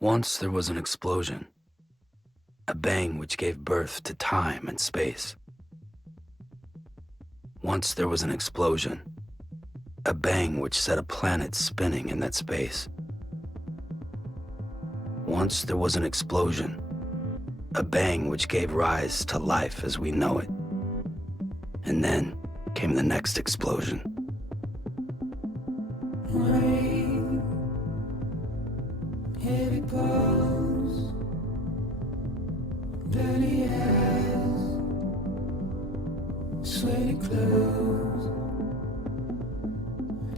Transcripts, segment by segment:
Once there was an explosion, a bang which gave birth to time and space. Once there was an explosion, a bang which set a planet spinning in that space. Once there was an explosion, a bang which gave rise to life as we know it. And then came the next explosion. Rain, heavy clothes, dirty eyes, sweaty clothes,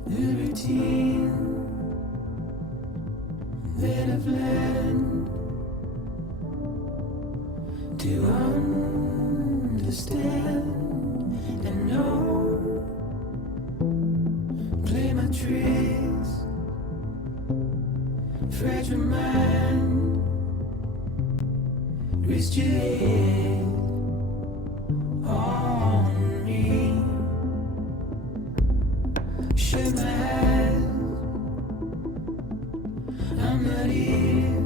the routine that I've learned to understand and know. Play my tricks, fragile mind, risk your head on me. Shut my eyes, I'm not here.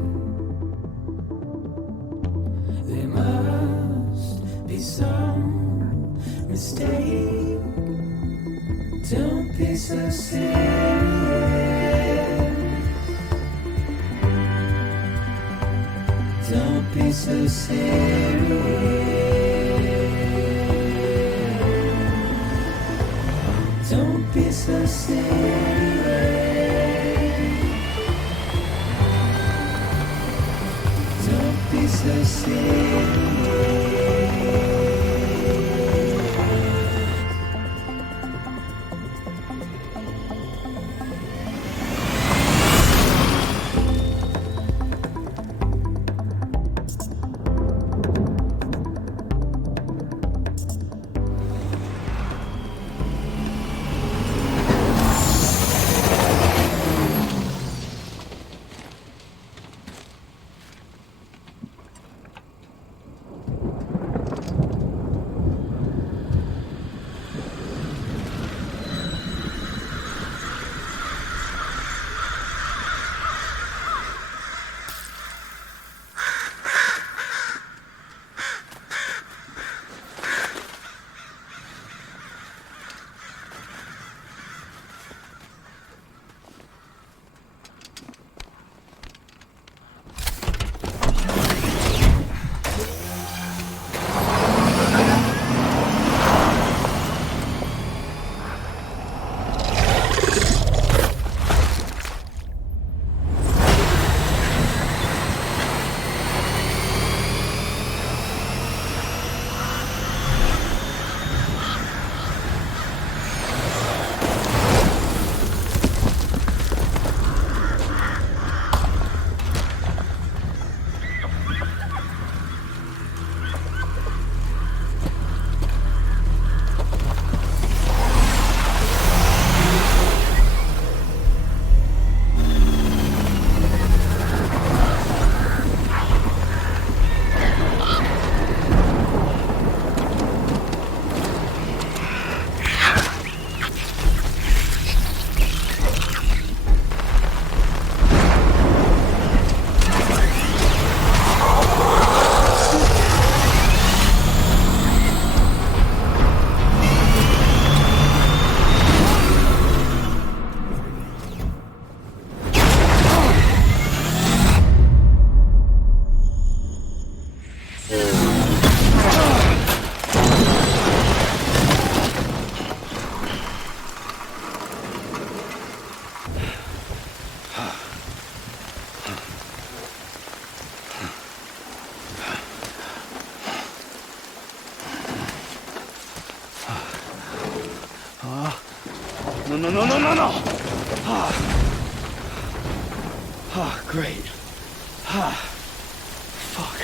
There must be some mistake. Don't be so serious. Don't be so serious. Don't be so serious. Don't be so serious. No. Great. Fuck.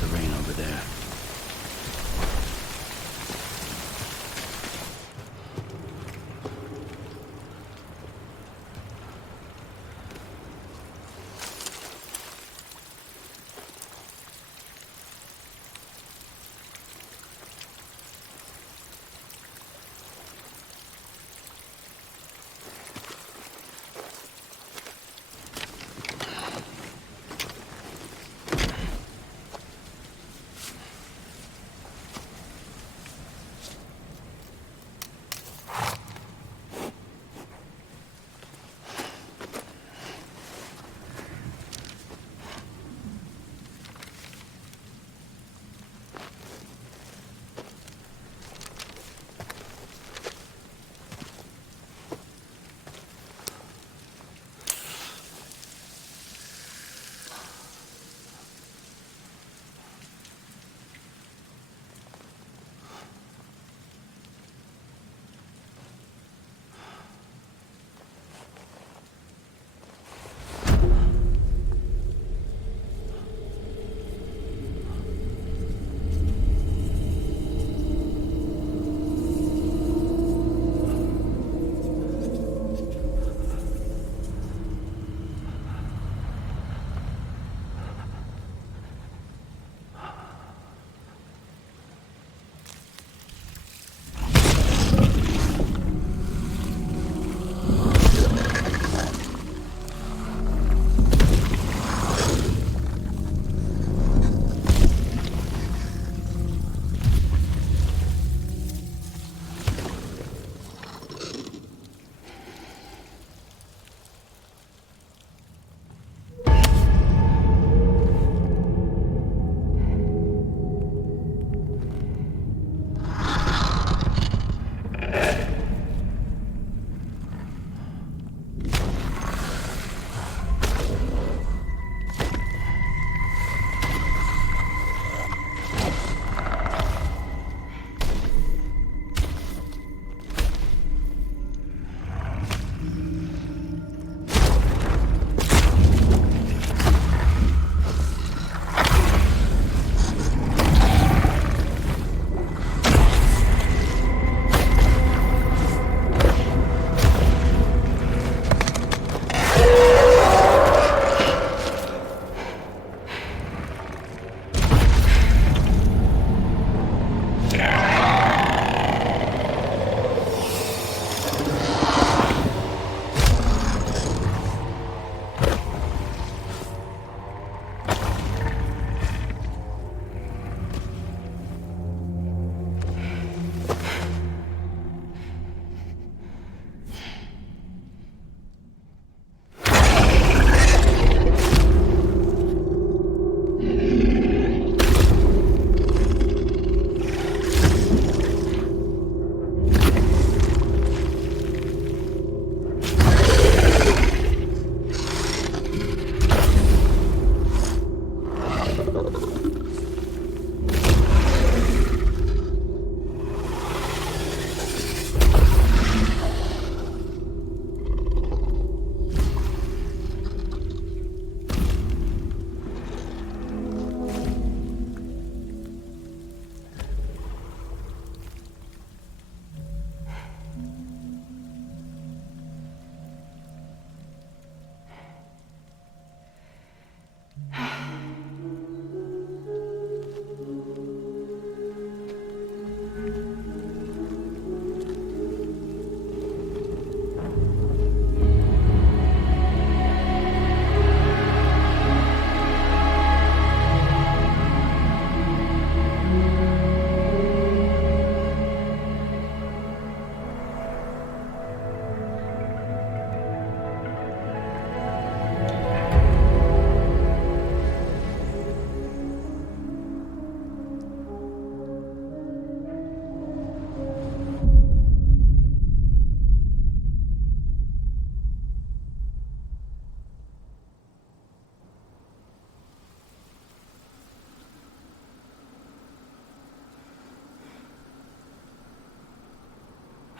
the rain over there.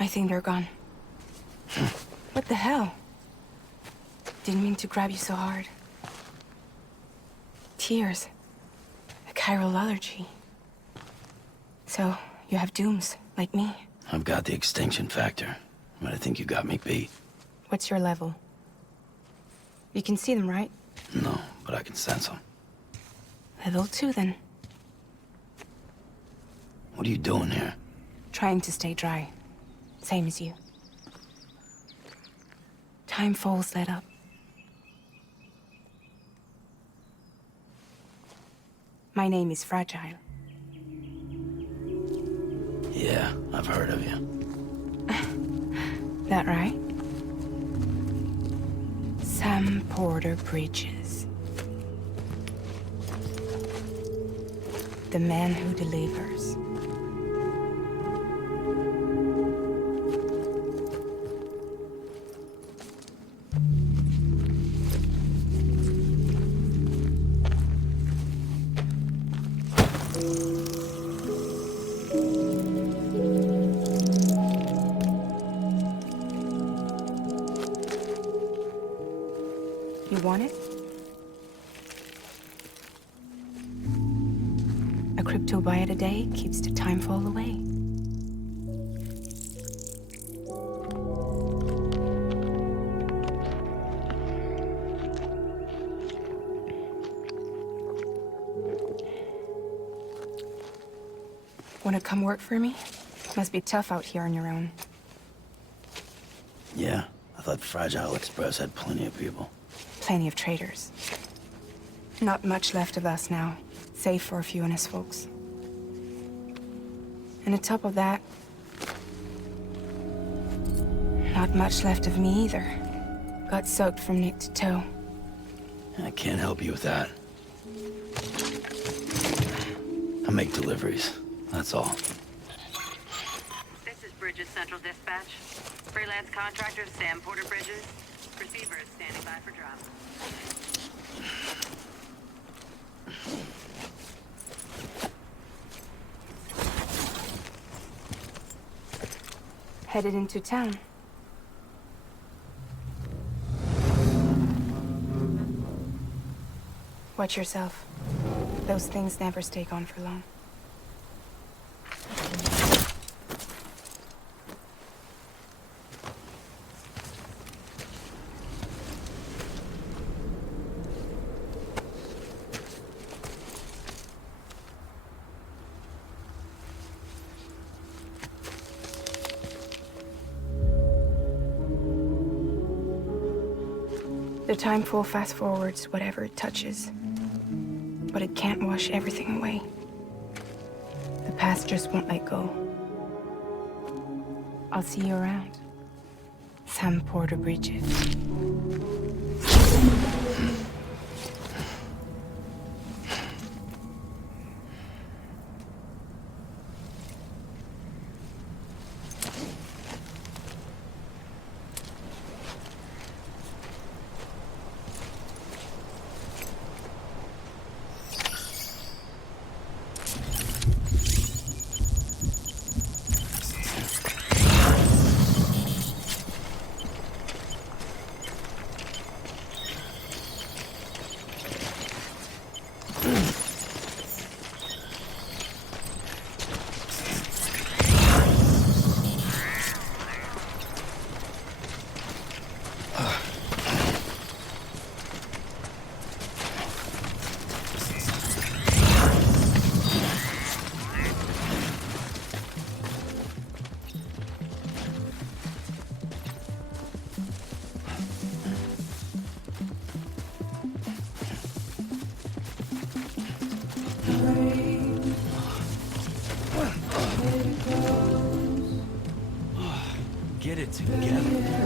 I think they're gone. What the hell? Didn't mean to grab you so hard. Tears. A chiral allergy. So, you have dooms, like me. I've got the extinction factor, but I think you got me beat. What's your level? You can see them, right? No, but I can sense them. Level 2, then. What are you doing here? Trying to stay dry. Same as you. Timefall's let up. My name is Fragile. Yeah, I've heard of you. That right? Sam Porter Bridges. The man who delivers. You want it? A crypto buy a day keeps the timefall away. Wanna come work for me? Must be tough out here on your own. Yeah, I thought Fragile Express had plenty of people. Plenty of traitors. Not much left of us now, save for a few honest folks. And on top of that, not much left of me either. Got soaked from neck to toe. I can't help you with that. I make deliveries, that's all. This is Bridges Central Dispatch. Freelance contractor Sam Porter Bridges. Receiver is standing by for drop. Headed into town. Watch yourself. Those things never stay gone for long. The timefall fast forwards whatever it touches. But it can't wash everything away. The past just won't let go. I'll see you around. Sam Porter Bridges. Get it together.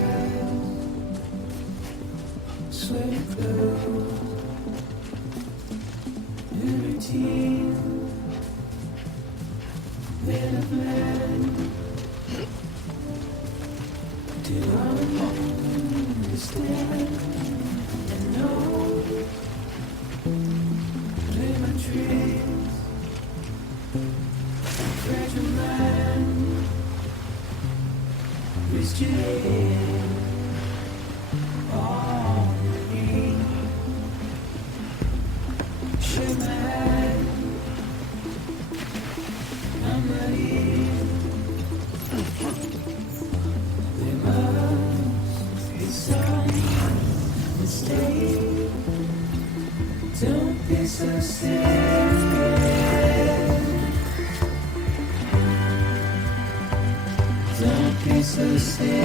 so serious.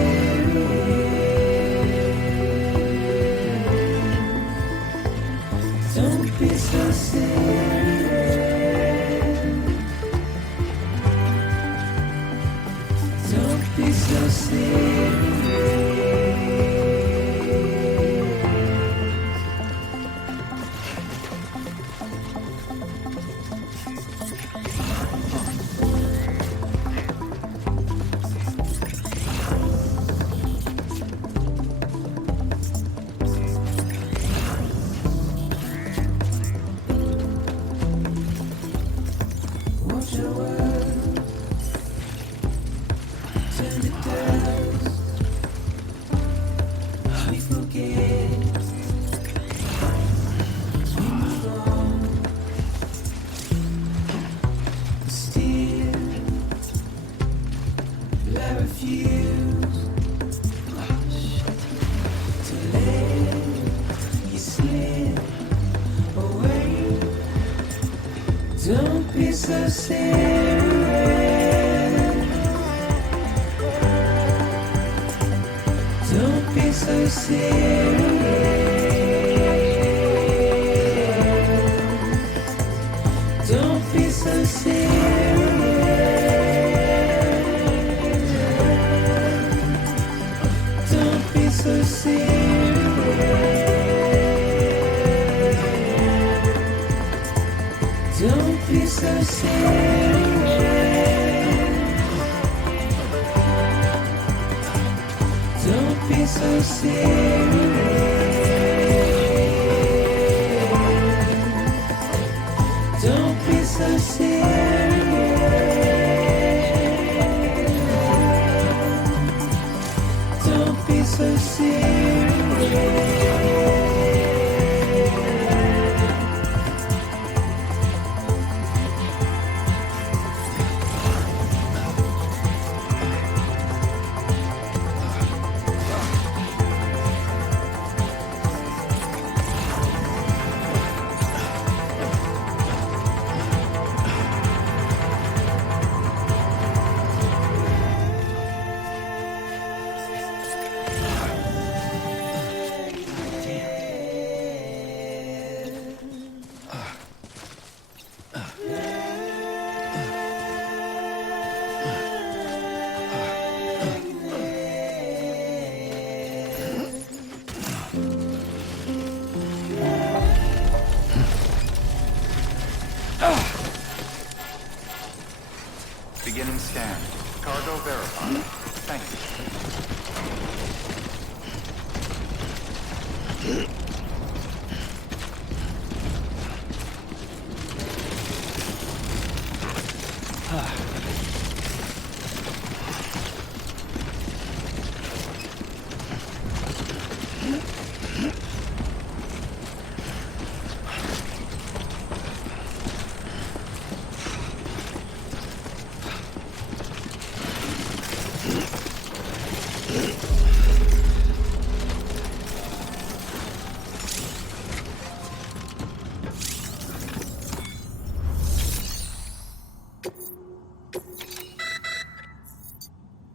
Don't be so serious. Don't be so serious. Watch your words, turn to dust. We forget, we move on. Still, I refuse to let you slip away. Don't be so serious. Don't be so serious. Don't be so serious. Don't be so serious. Don't be so serious. Don't be so serious. Don't be so serious. Don't be so serious. Beginning scan. Cargo verified. Thank you.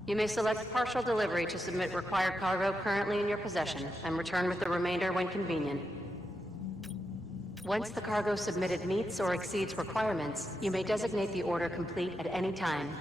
You may select partial delivery to submit required cargo currently in your possession and return with the remainder when convenient. Once the cargo submitted meets or exceeds requirements, you may designate the order complete at any time.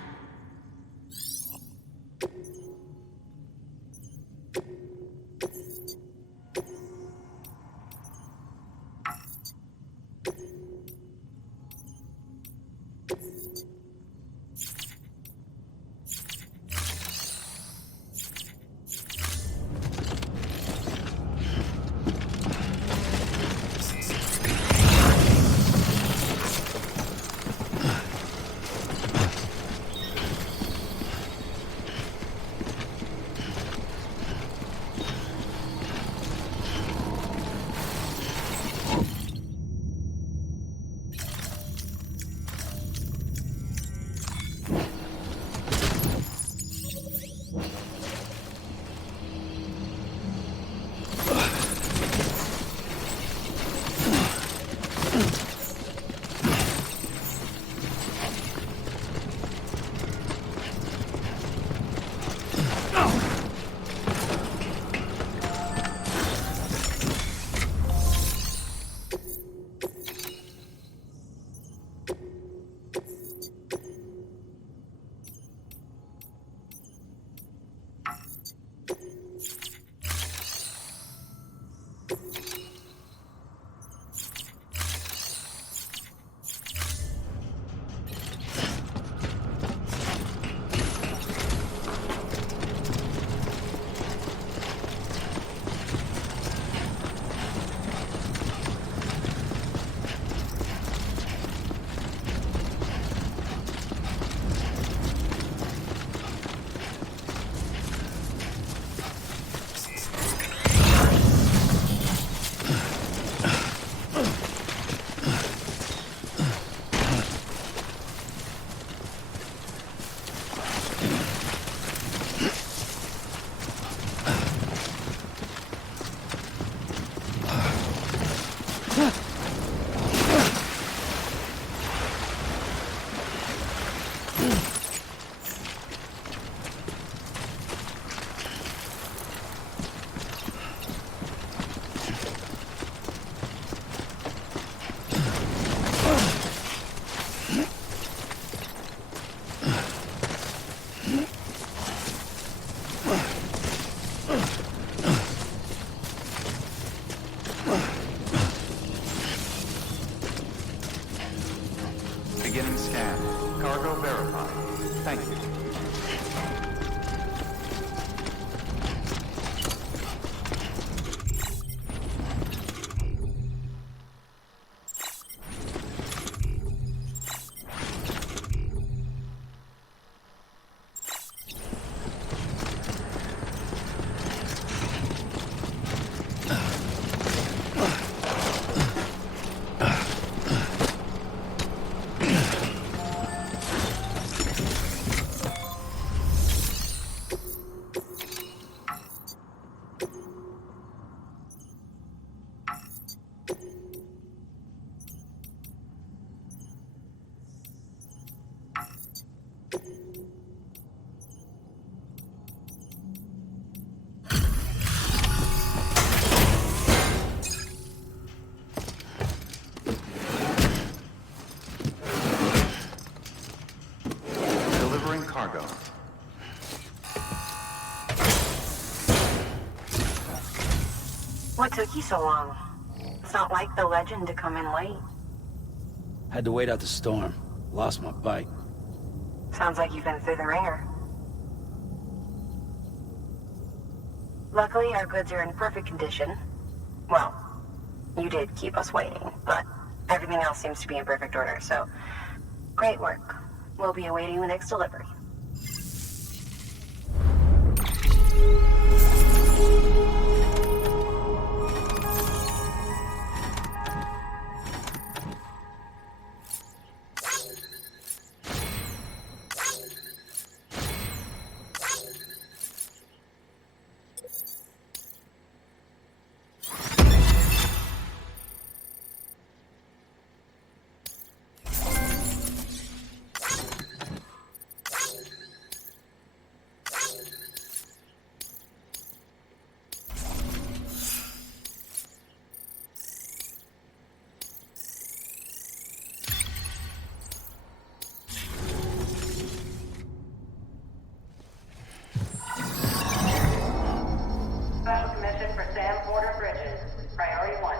Beginning scan. Cargo verified. Thank you. Delivering cargo. What took you so long? It's not like the legend to come in late. Had to wait out the storm. Lost my bike. Sounds like you've been through the ringer. Luckily, our goods are in perfect condition. Well, you did keep us waiting, but everything else seems to be in perfect order, so great work. We'll be awaiting the next delivery. Special commission for Sam Porter Bridges. Priority 1.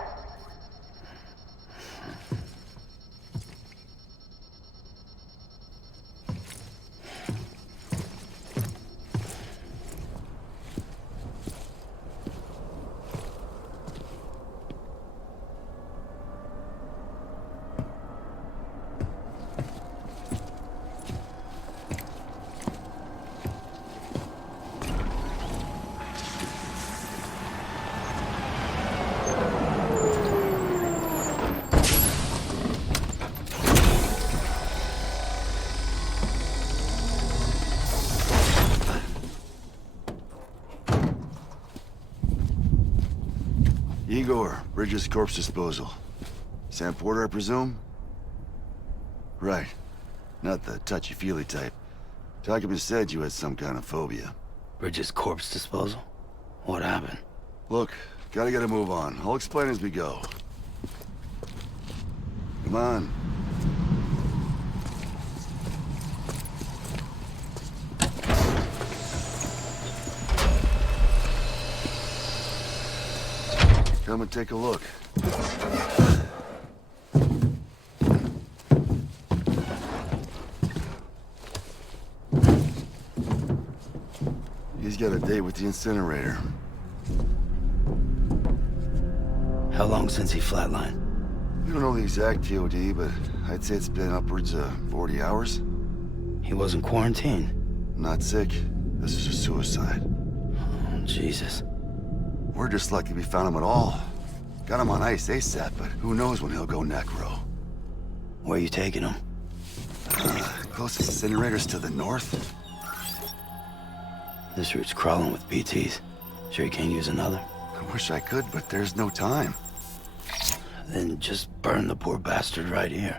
Igor, Bridges Corpse Disposal. Sam Porter, I presume? Right. Not the touchy-feely type. Document said you had some kind of phobia. Bridges corpse disposal? What happened? Look, gotta get a move on. I'll explain as we go. Come on. Come and take a look. He's got a date with the incinerator. How long since he flatlined? We don't know the exact TOD, but I'd say it's been upwards of 40 hours. He wasn't quarantined. Not sick. This is a suicide. Oh, Jesus. We're just lucky we found him at all. Got him on ice ASAP, but who knows when he'll go necro. Where you taking him? Closest incinerator's to the north. This route's crawling with BTs. Sure you can't use another? I wish I could, but there's no time. Then just burn the poor bastard right here.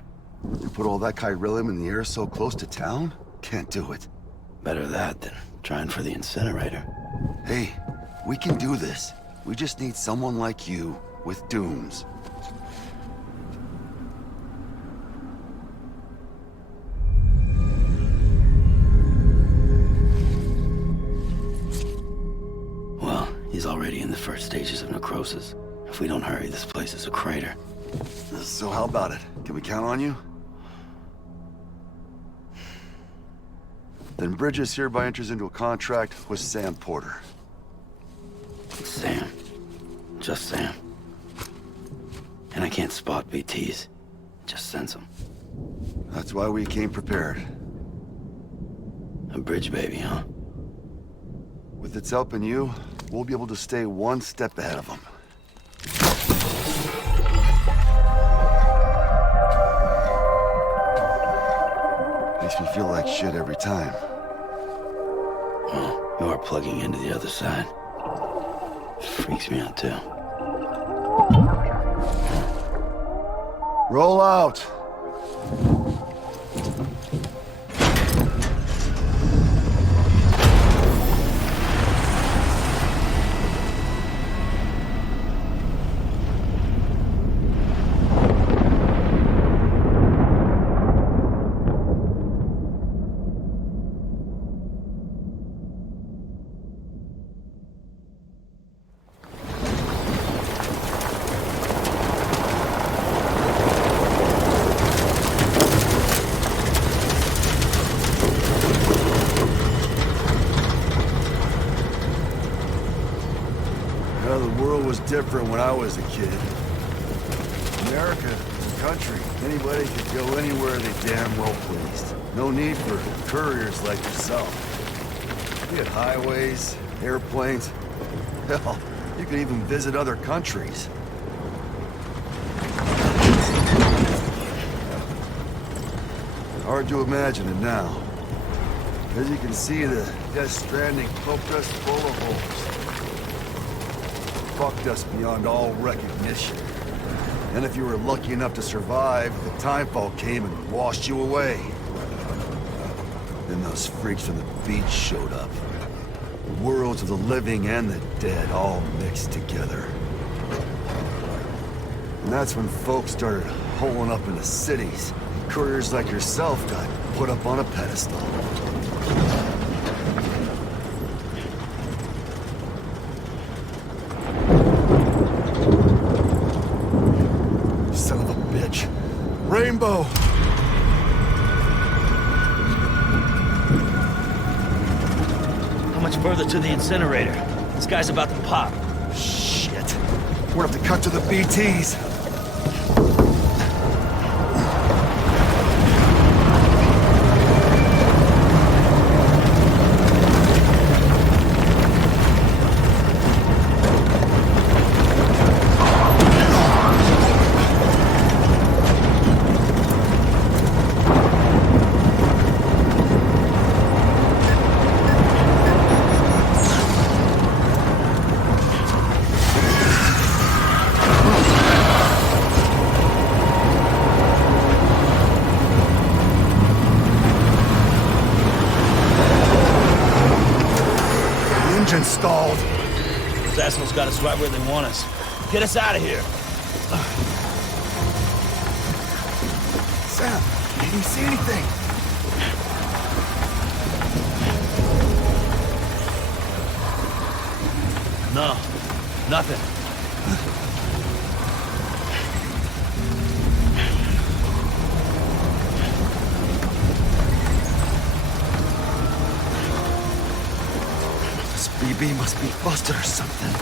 You put all that chiralium in the air so close to town? can't do it. Better that than trying for the incinerator. Hey, we can do this. We just need someone like you with dooms. Well, he's already in the first stages of necrosis. If we don't hurry, this place is a crater. So how about it? Can we count on you? Then Bridges hereby enters into a contract with Sam Porter. Sam. Just Sam. And I can't spot BTs. Just sense them. That's why we came prepared. A bridge baby, huh? With its help and you, we'll be able to stay one step ahead of them. Makes me feel like shit every time. Well, you are plugging into the other side. Freaks me out, too. Roll out! Different when I was a kid. America, country, anybody could go anywhere they damn well pleased. No need for couriers like yourself. We had highways, airplanes. Hell, you could even visit other countries. Hard to imagine it now. As you can see, the Death Stranding poked us full of holes. Fucked us beyond all recognition. And if you were lucky enough to survive, the timefall came and washed you away. Then those freaks from the beach showed up. The worlds of the living and the dead all mixed together. And that's when folks started holing up into cities. Couriers like yourself got put up on a pedestal. Rainbow! How much further to the incinerator? This guy's about to pop. Shit. We're gonna have to cut to the BTs. Stalled. Those assholes got us right where they want us. Get us out of here. Sam, can you see anything? No, nothing. BB must be busted or something.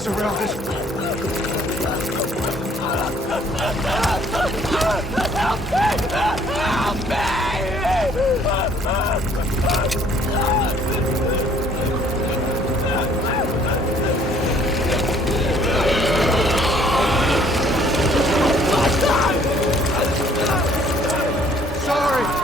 surrounded. Sorry.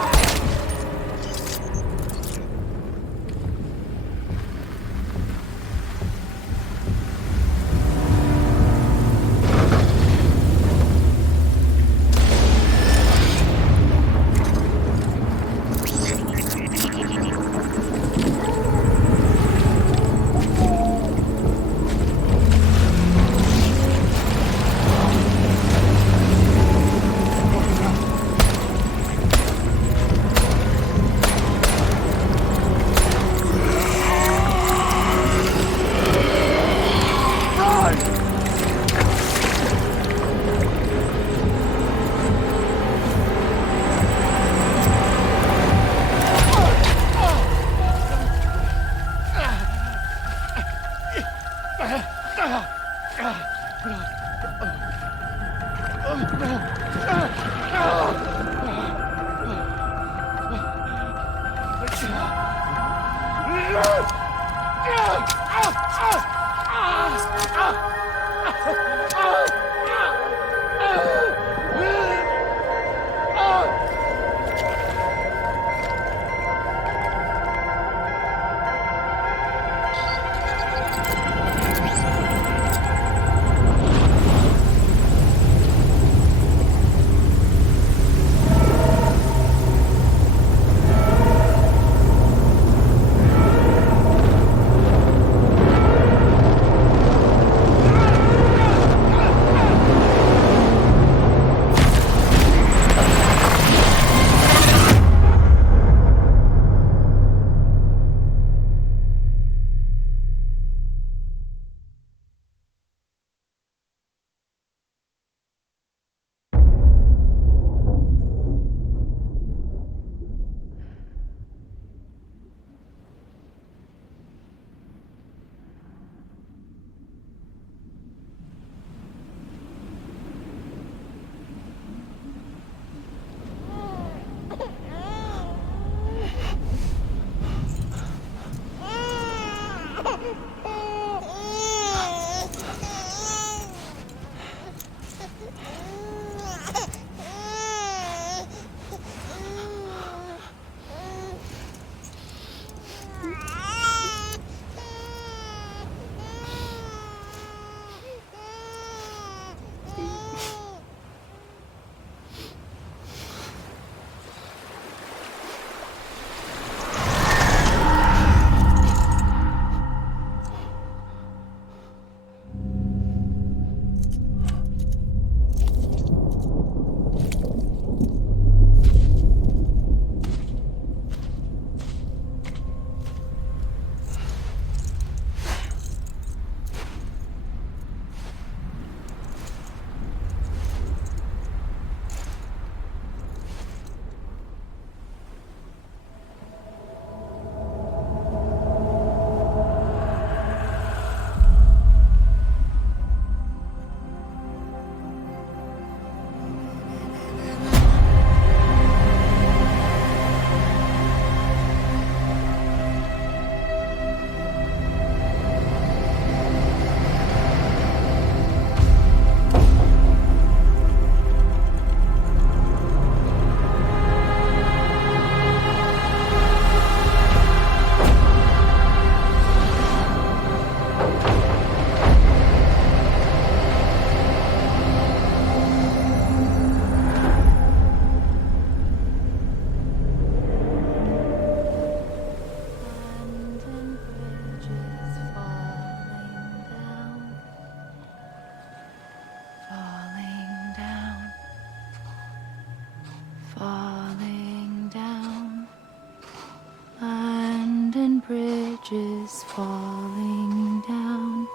bridges falling down,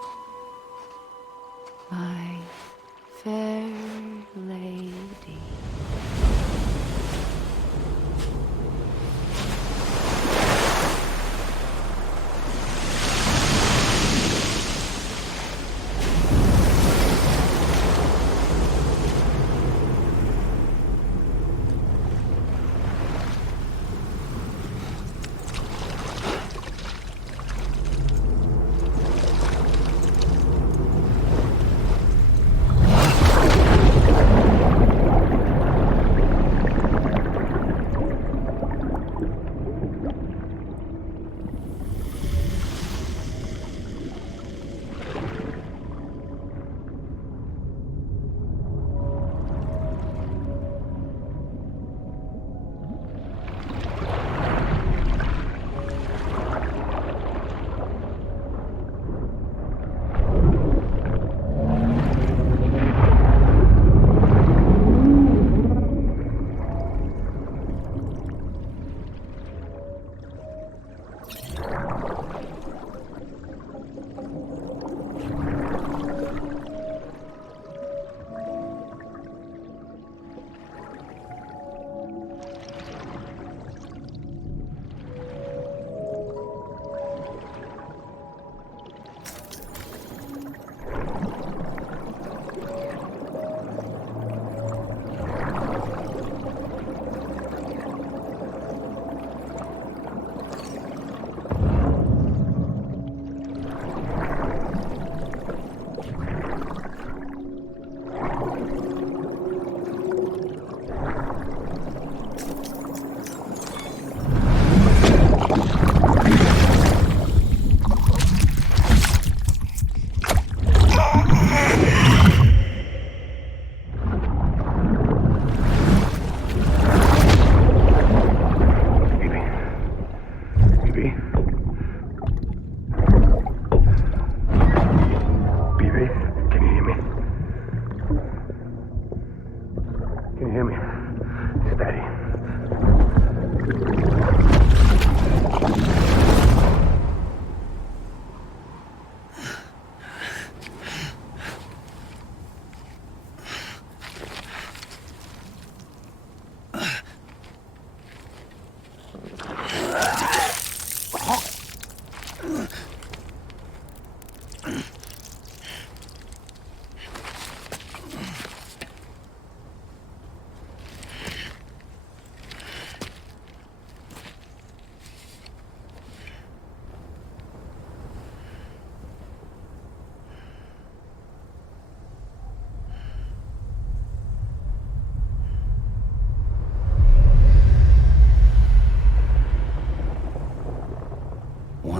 my fair lady.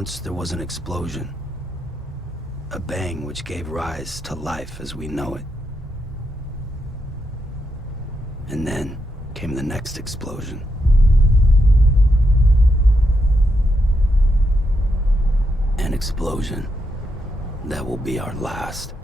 Once there was an explosion. A bang which gave rise to life as we know it. And then came the next explosion. An explosion that will be our last.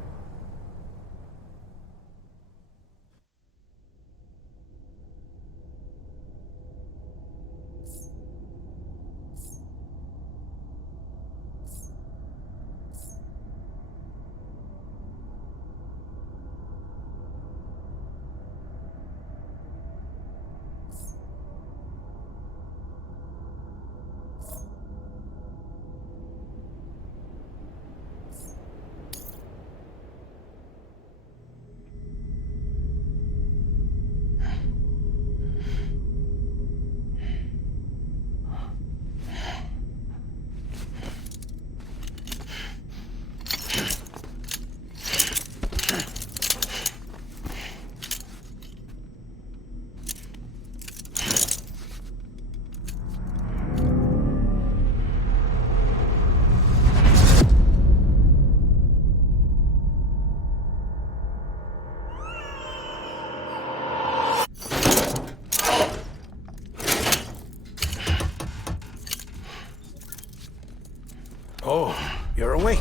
Oh, you're awake.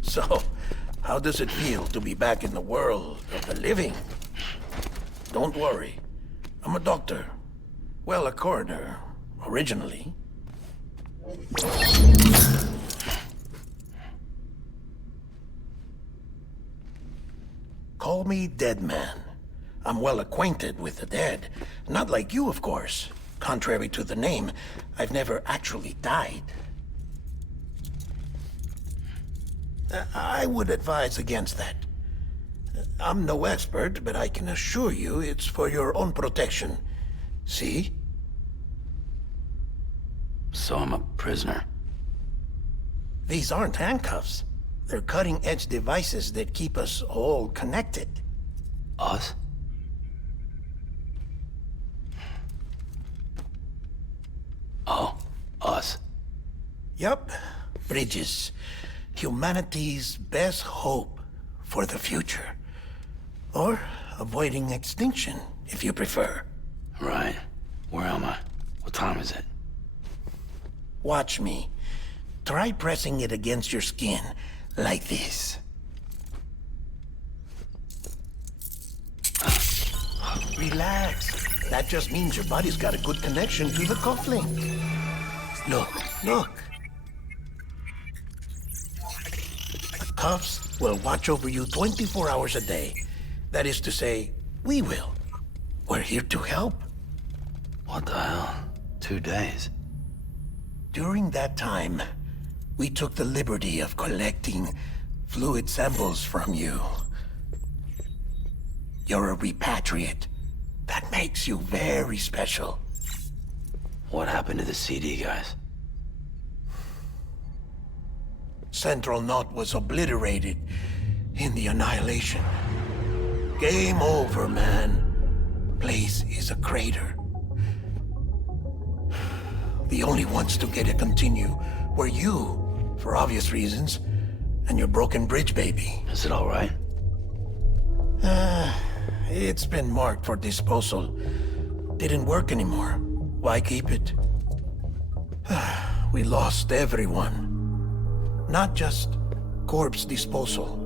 So, how does it feel to be back in the world of the living? Don't worry. I'm a doctor. Well, a coroner, originally. Call me Dead Man. I'm well acquainted with the dead. Not like you, of course. Contrary to the name, I've never actually died. I would advise against that. I'm no expert, but I can assure you it's for your own protection. See? So I'm a prisoner. These aren't handcuffs. They're cutting-edge devices that keep us all connected. Us? Oh, us. Yup. Bridges. Humanity's best hope for the future. Or avoiding extinction, if you prefer. Right. Where am I? What time is it? Watch me. Try pressing it against your skin, like this. Relax. That just means your body's got a good connection to the cufflink. Look. Cuffs will watch over you 24 hours a day. That is to say, we will. We're here to help. What the hell? 2 days? During that time, we took the liberty of collecting fluid samples from you. You're a repatriate. That makes you very special. What happened to the CD guys? Central Knot was obliterated in the Annihilation. Game over, man. Place is a crater. The only ones to get to continue were you, for obvious reasons, and your broken bridge baby. Is it all right? It's been marked for disposal. Didn't work anymore. Why keep it? We lost everyone. Not just corpse disposal.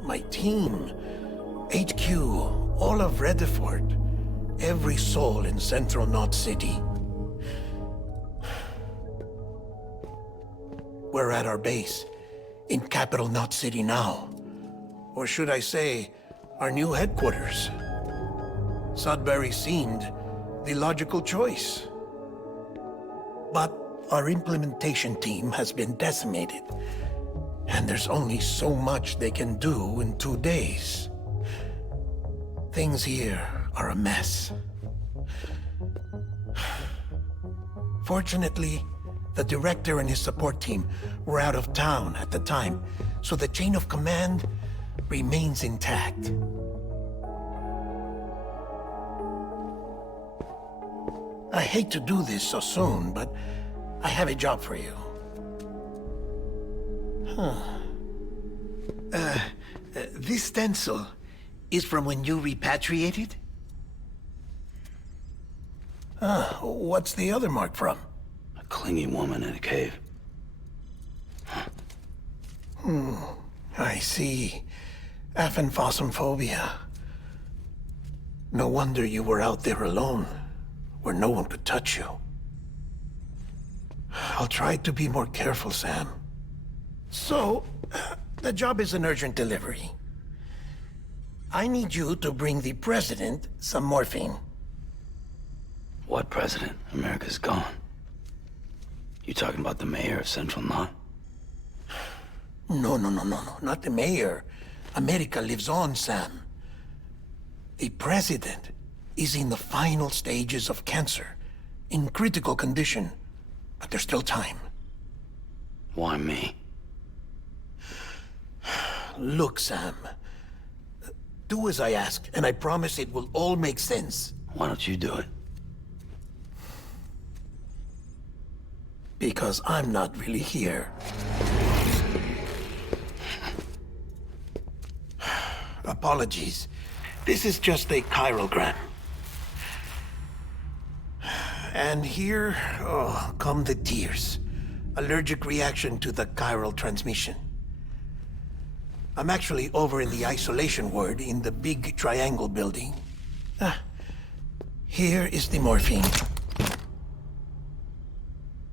My team, HQ, all of Redford, every soul in Central Knot City. We're at our base, in Capital Knot City now. Or should I say, our new headquarters. Sudbury seemed the logical choice. But our implementation team has been decimated, and there's only so much they can do in 2 days. Things here are a mess. Fortunately, the director and his support team were out of town at the time, so the chain of command remains intact. I hate to do this so soon, but I have a job for you. This stencil is from when you repatriated? What's the other mark from? A clingy woman in a cave. I see. Aphenphosmphobia. No wonder you were out there alone, where no one could touch you. I'll try to be more careful, Sam. So, the job is an urgent delivery. I need you to bring the president some morphine. What president? America's gone. You talking about the mayor of Central Knot? No, not the mayor. America lives on, Sam. The president is in the final stages of cancer, in critical condition, but there's still time. Why me? Look, Sam. Do as I ask, and I promise it will all make sense. Why don't you do it? Because I'm not really here. Apologies. This is just a chirogram. And here, come the tears. Allergic reaction to the chiral transmission. I'm actually over in the isolation ward in the big triangle building. Here is the morphine.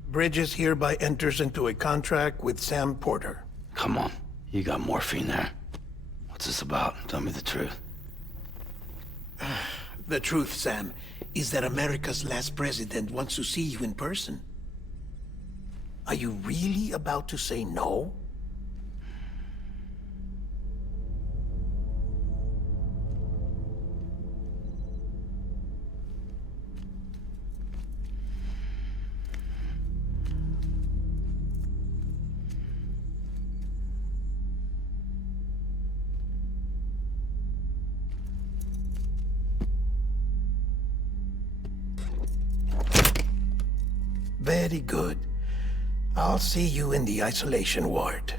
Bridges hereby enters into a contract with Sam Porter. Come on. You got morphine there. What's this about? Tell me the truth. The truth, Sam, is that America's last president wants to see you in person. Are you really about to say no? Very good. I'll see you in the isolation ward.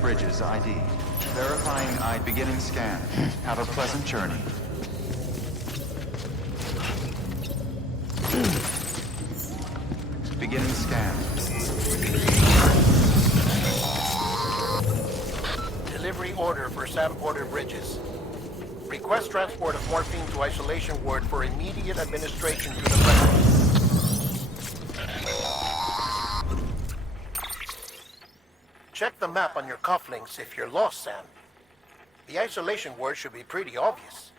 Bridges ID. Verifying ID. Beginning scan. Have a pleasant journey. Beginning scan. Delivery order for Sam Porter Bridges. Request transport of morphine to isolation ward for immediate administration to the president. Check the map on your cufflinks if you're lost, Sam. The isolation word should be pretty obvious.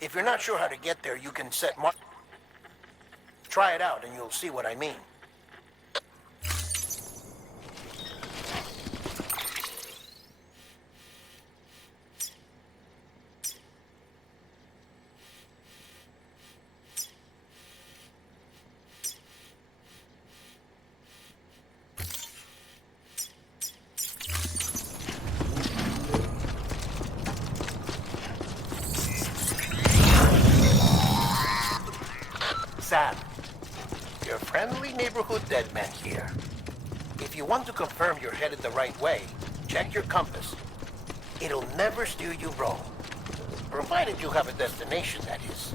If you're not sure how to get there, you can set mark. Try it out and you'll see what I mean. Sam, your friendly neighborhood dead man here. If you want to confirm you're headed the right way, check your compass. It'll never steer you wrong. Provided you have a destination, that is.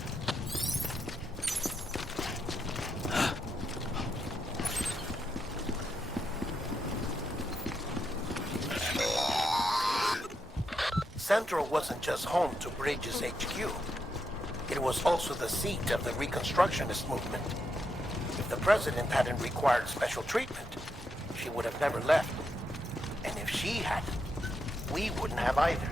Central wasn't just home to Bridges HQ. It was also the seat of the Reconstructionist movement. If the president hadn't required special treatment, she would have never left. And if she hadn't, we wouldn't have either.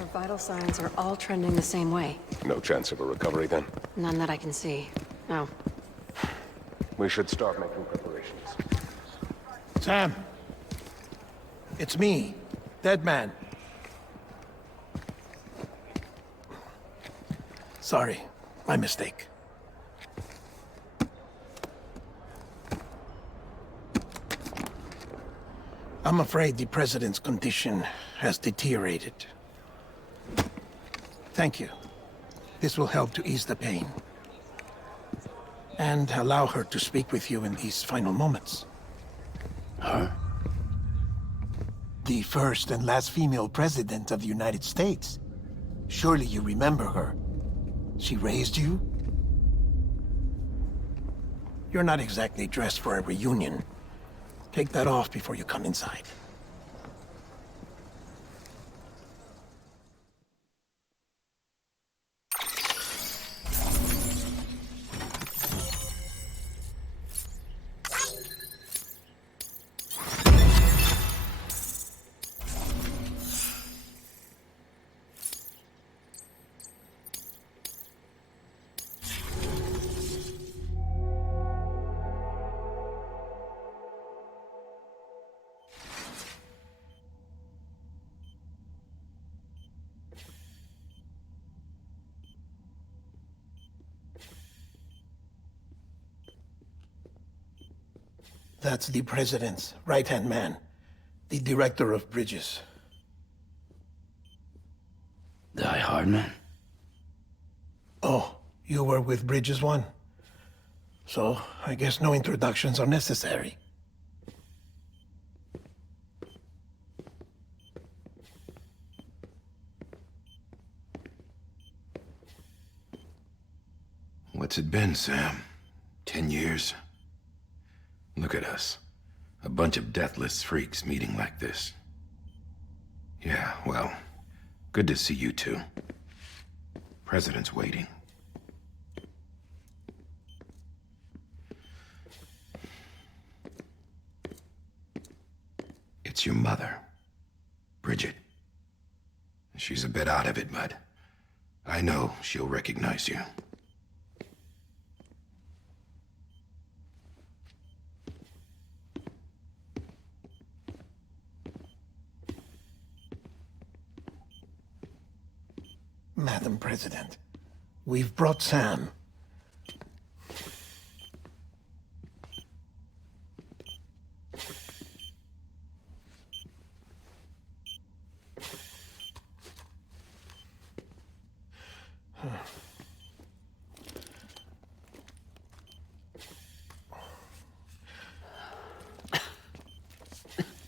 Her vital signs are all trending the same way. No chance of a recovery then? None that I can see. No. We should start making preparations. Sam! It's me, Dead Man. Sorry, my mistake. I'm afraid the President's condition has deteriorated. Thank you. This will help to ease the pain. And allow her to speak with you in these final moments. Her? The first and last female president of the United States. Surely you remember her. She raised you? You're not exactly dressed for a reunion. Take that off before you come inside. That's the President's right-hand man, the Director of Bridges. Die Hardman? Oh, you were with Bridges 1? So, I guess no introductions are necessary. What's it been, Sam? 10 years? Look at us. A bunch of deathless freaks meeting like this. Yeah, well, good to see you two. President's waiting. It's your mother, Bridget. She's a bit out of it, but I know she'll recognize you. Madam President, we've brought Sam.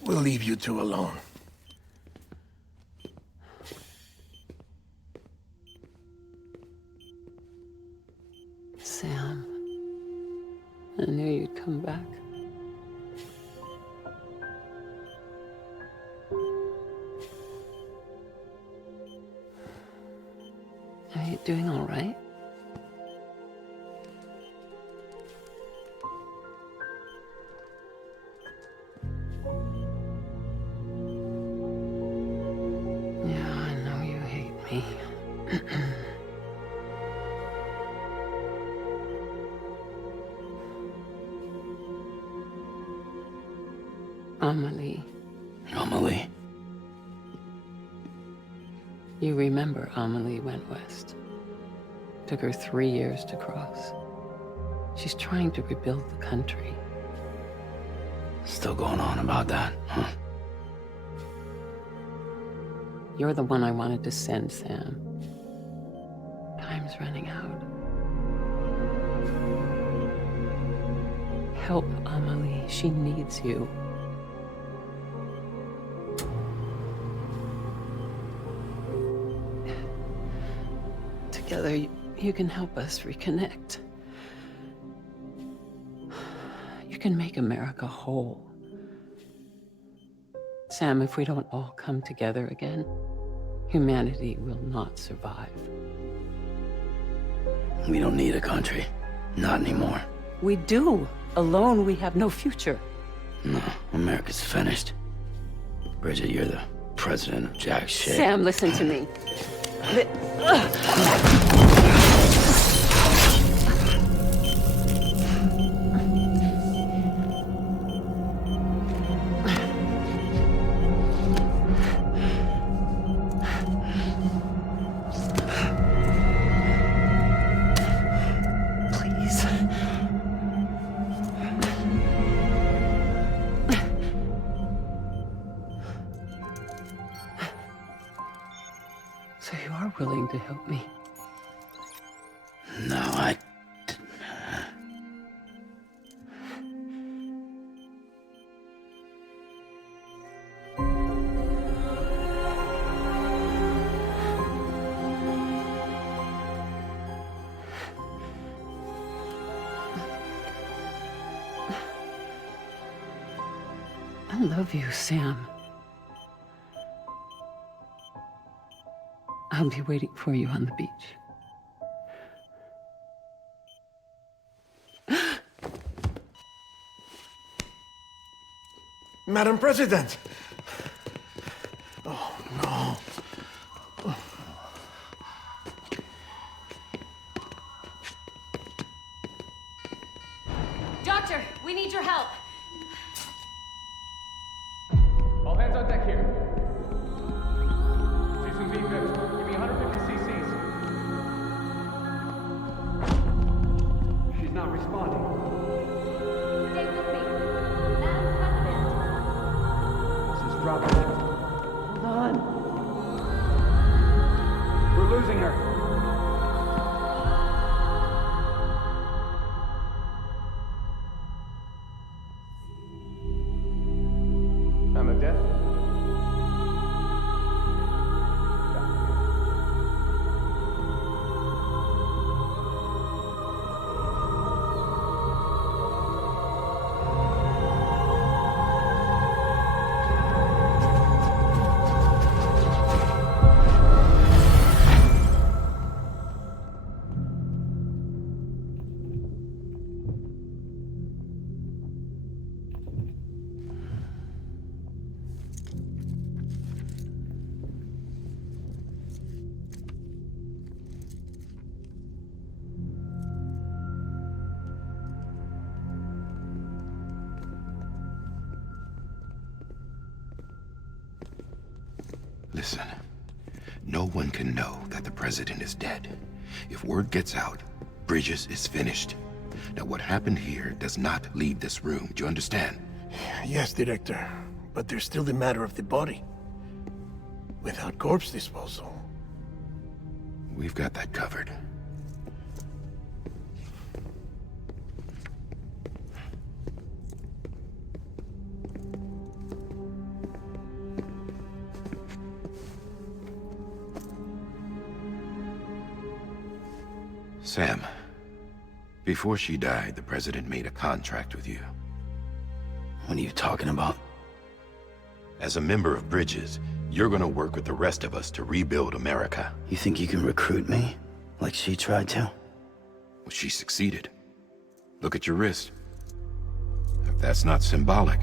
We'll leave you two alone. Sam, I knew you'd come back. Are you doing all right? Yeah, I know you hate me. Amelie. Amelie? You remember Amelie went west. Took her 3 years to cross. She's trying to rebuild the country. Still going on about that, huh? You're the one I wanted to send, Sam. Time's running out. Help Amelie. She needs you. Together, you can help us reconnect. You can make America whole. Sam, if we don't all come together again, humanity will not survive. We don't need a country. Not anymore. We do. Alone, we have no future. No, America's finished. Bridget, you're the president of jack shit. Sam, listen to me. So you are willing to help me? No, I... I love you, Sam. I'll be waiting for you on the beach. Madam President! Oh, no. Doctor, we need your help. All hands on deck here. Ceasing V-Fibs. Give me 150 cc's. She's not responding. Stay with me. Madam President. This is dropping. Hold on. We're losing her. I'm a death. Listen, no one can know that the president is dead. If word gets out, Bridges is finished. Now, what happened here does not leave this room. Do you understand? Yes, Director. But there's still the matter of the body. Without corpse disposal. We've got that covered. Sam, before she died, the president made a contract with you. What are you talking about? As a member of Bridges, you're gonna work with the rest of us to rebuild America. You think you can recruit me? Like she tried to? Well, she succeeded. Look at your wrist. If that's not symbolic,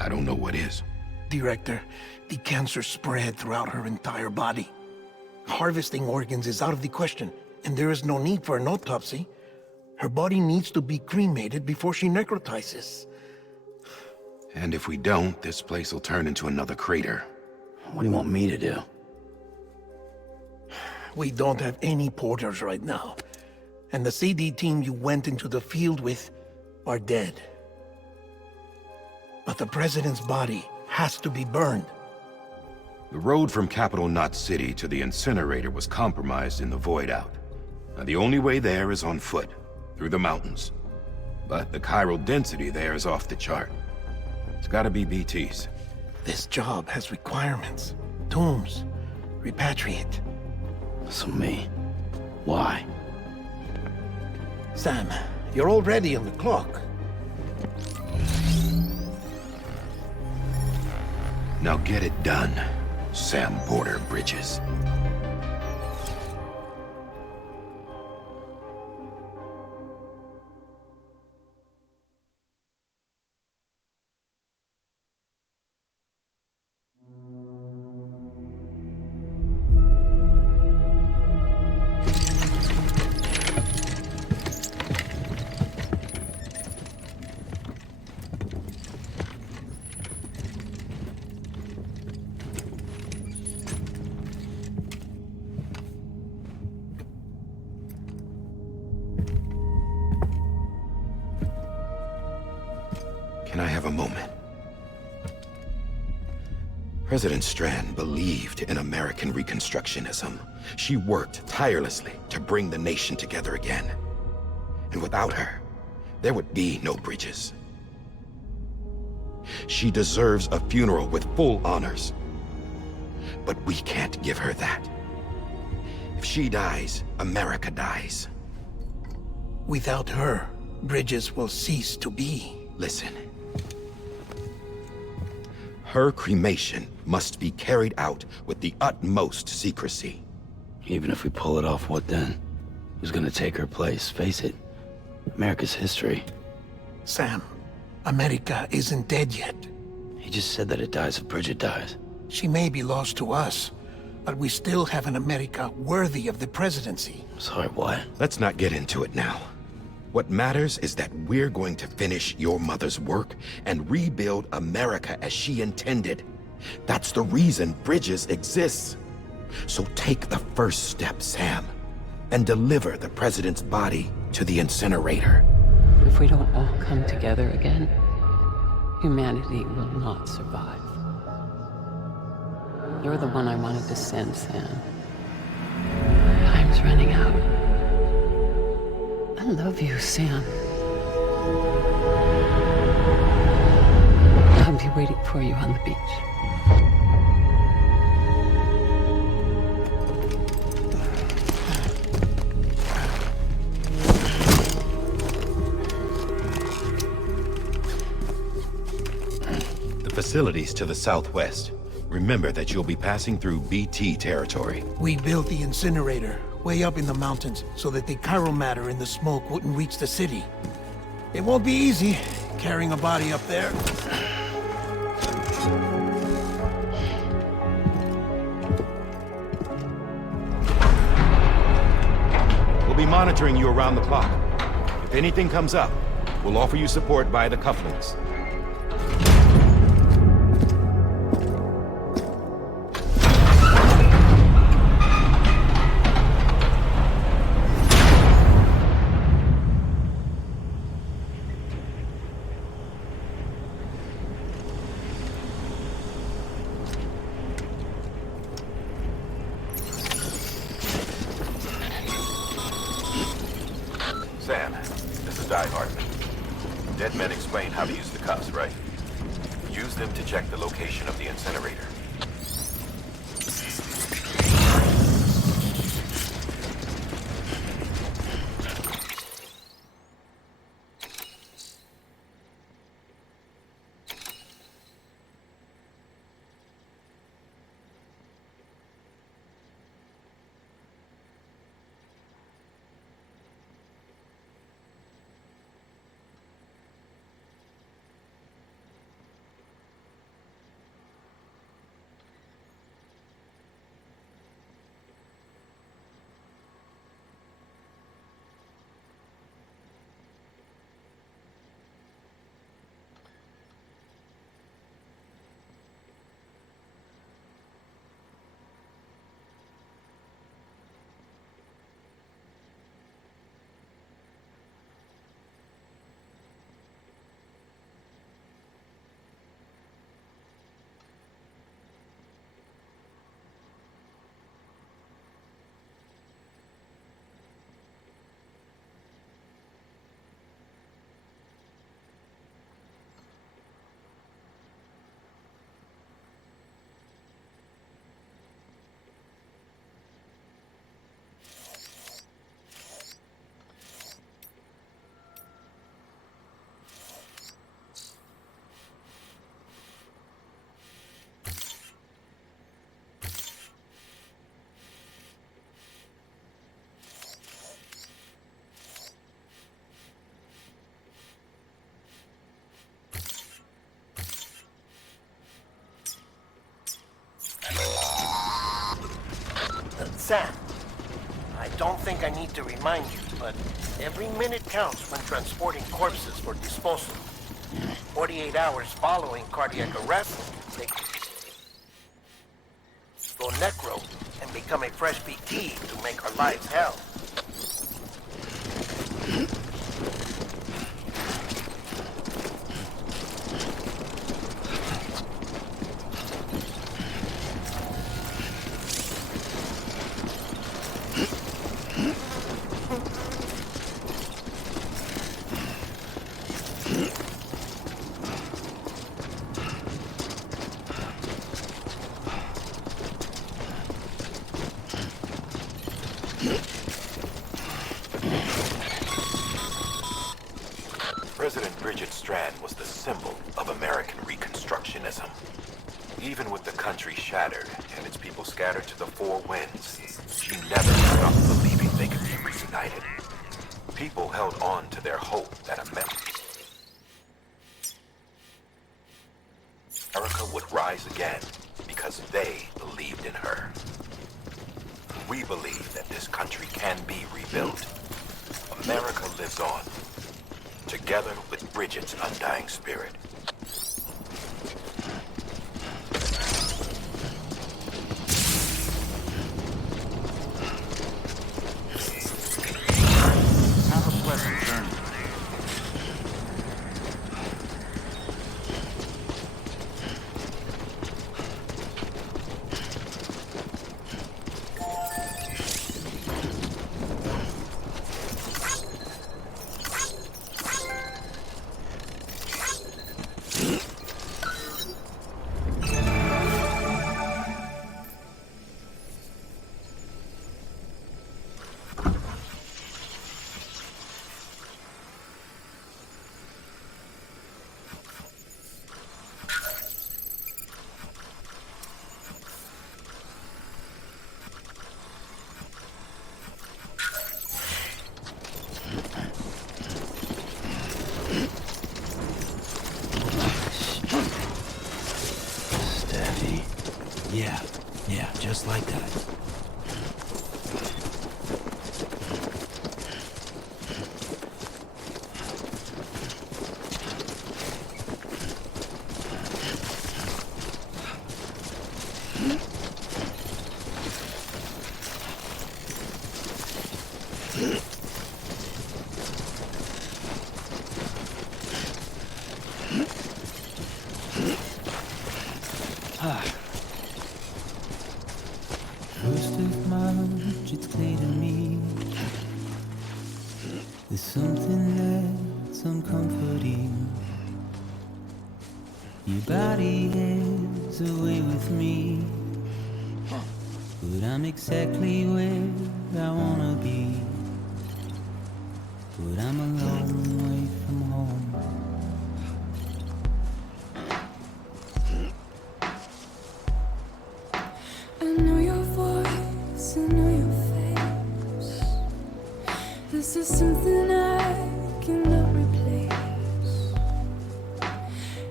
I don't know what is. Director, the cancer spread throughout her entire body. Harvesting organs is out of the question, and there is no need for an autopsy. Her body needs to be cremated before she necrotizes. And if we don't, this place will turn into another crater. What do you want me to do? We don't have any porters right now. And the CD team you went into the field with are dead. But the president's body has to be burned. The road from Capital Knot City to the incinerator was compromised in the void out. Now, the only way there is on foot, through the mountains. But the chiral density there is off the chart. It's gotta be BTs. This job has requirements. Tombs. Repatriate. So me. Why? Sam, you're already on the clock. Now get it done, Sam Porter Bridges. President Strand believed in American Reconstructionism. She worked tirelessly to bring the nation together again. And without her, there would be no bridges. She deserves a funeral with full honors. But we can't give her that. If she dies, America dies. Without her, bridges will cease to be. Listen. Her cremation must be carried out with the utmost secrecy. Even if we pull it off, what then? Who's gonna take her place? Face it, America's history. Sam, America isn't dead yet. He just said that it dies if Bridget dies. She may be lost to us, but we still have an America worthy of the presidency. Sorry, what? Let's not get into it now. What matters is that we're going to finish your mother's work and rebuild America as she intended. That's the reason Bridges exists. So take the first step, Sam, and deliver the president's body to the incinerator. If we don't all come together again, humanity will not survive. You're the one I wanted to send, Sam. Time's running out. I love you, Sam. I'll be waiting for you on the beach. The facilities to the southwest. Remember that you'll be passing through BT territory. We built the incinerator way up in the mountains so that the chiral matter in the smoke wouldn't reach the city. It won't be easy carrying a body up there. We'll be monitoring you around the clock. If anything comes up, we'll offer you support via the cufflinks. Sam, this is Die Hard. Dead men explained how to use the cuffs, right? Use them to check the location of the incinerator. Sam, I don't think I need to remind you, but every minute counts when transporting corpses for disposal. 48 hours following cardiac arrest, they go necro and become a fresh BT to make our lives hell. President Bridget Strand was the symbol of American Reconstructionism. Even with the country shattered and its people scattered to the four winds, she never stopped believing they could be reunited. People held on to their hope that America would rise again because they believed in her. We believe that this country can be rebuilt. America lives on, together with Bridget's undying spirit. Have a pleasant journey. Yeah, just like that. First of March, it's clear to me there's something that's uncomforting. Your body is away with me, but I'm exactly where I wanna be. But I'm a long way from home. I know your voice, I know your face. This is something I cannot replace.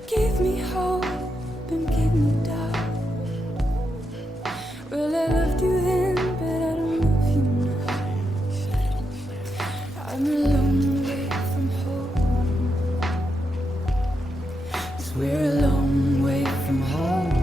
Give me hope and give me doubt. Well, I loved you then, but I don't love you now. I'm a long way from home. 'Cause we're a long way from home.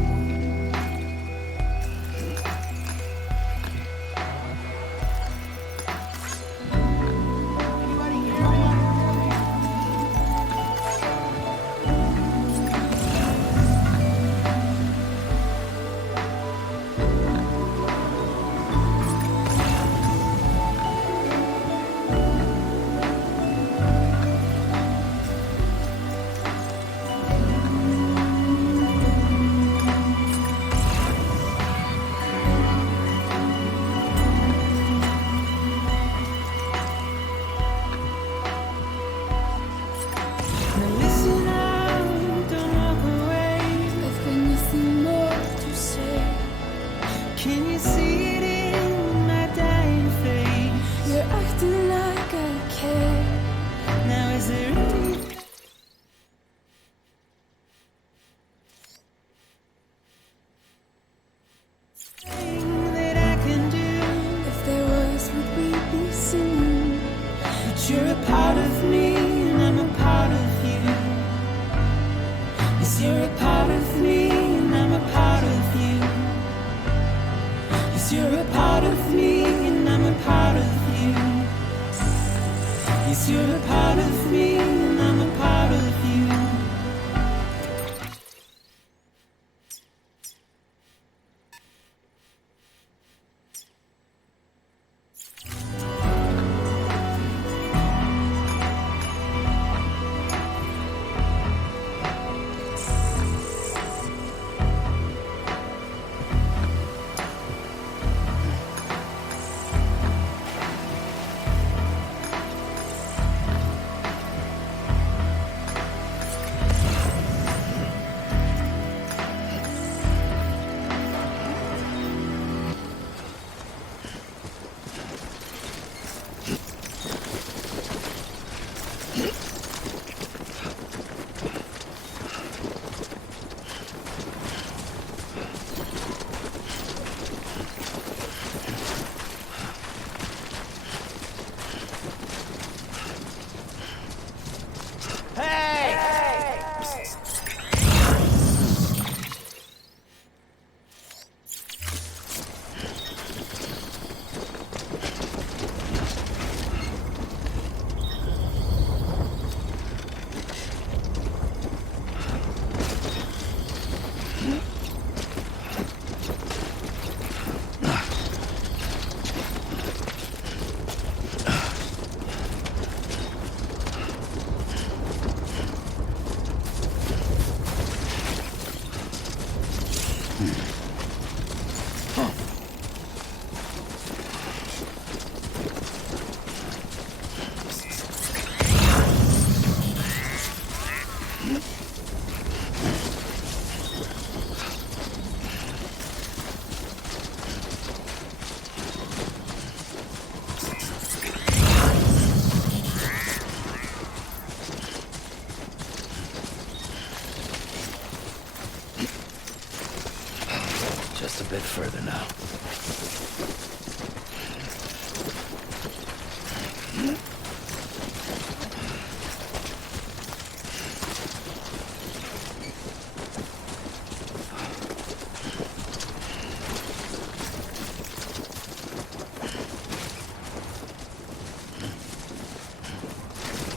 You're a part of me, and I'm a part of you. Yes, you're a part of me, and I'm a part of you. Yes, you're a part of me, and I'm a part of you. Yes, you're a part of me, and I'm a part of you. Just a bit further now.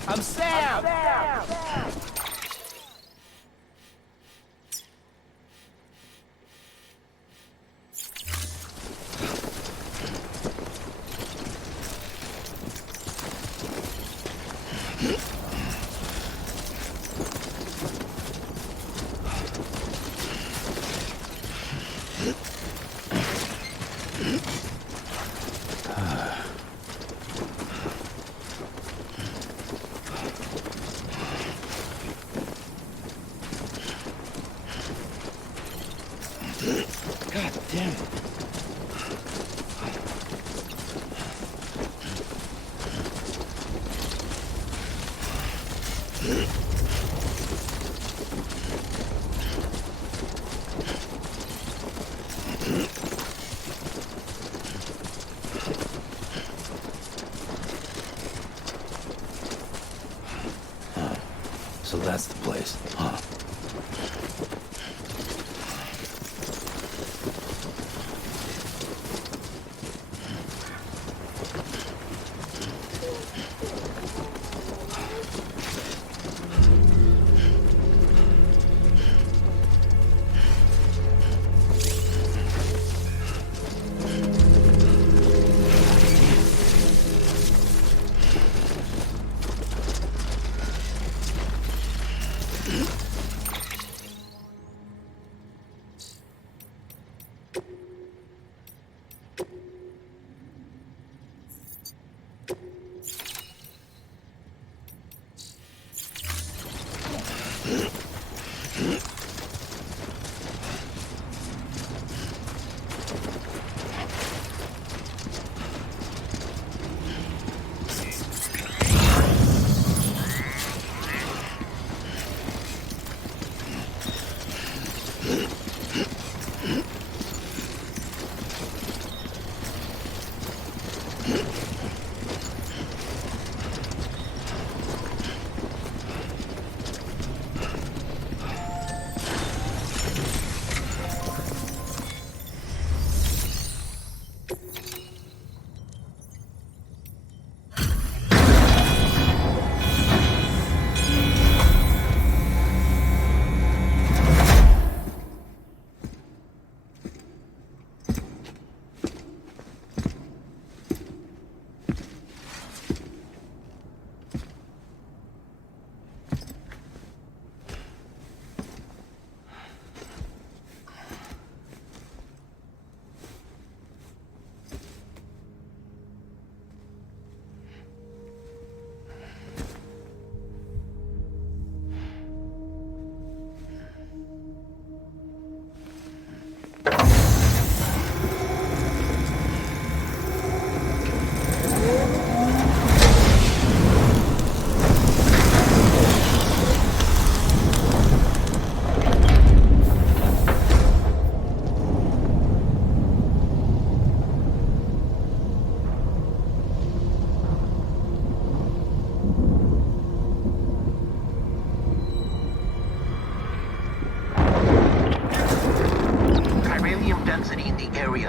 I'm Sam! God damn it. So that's the place, huh?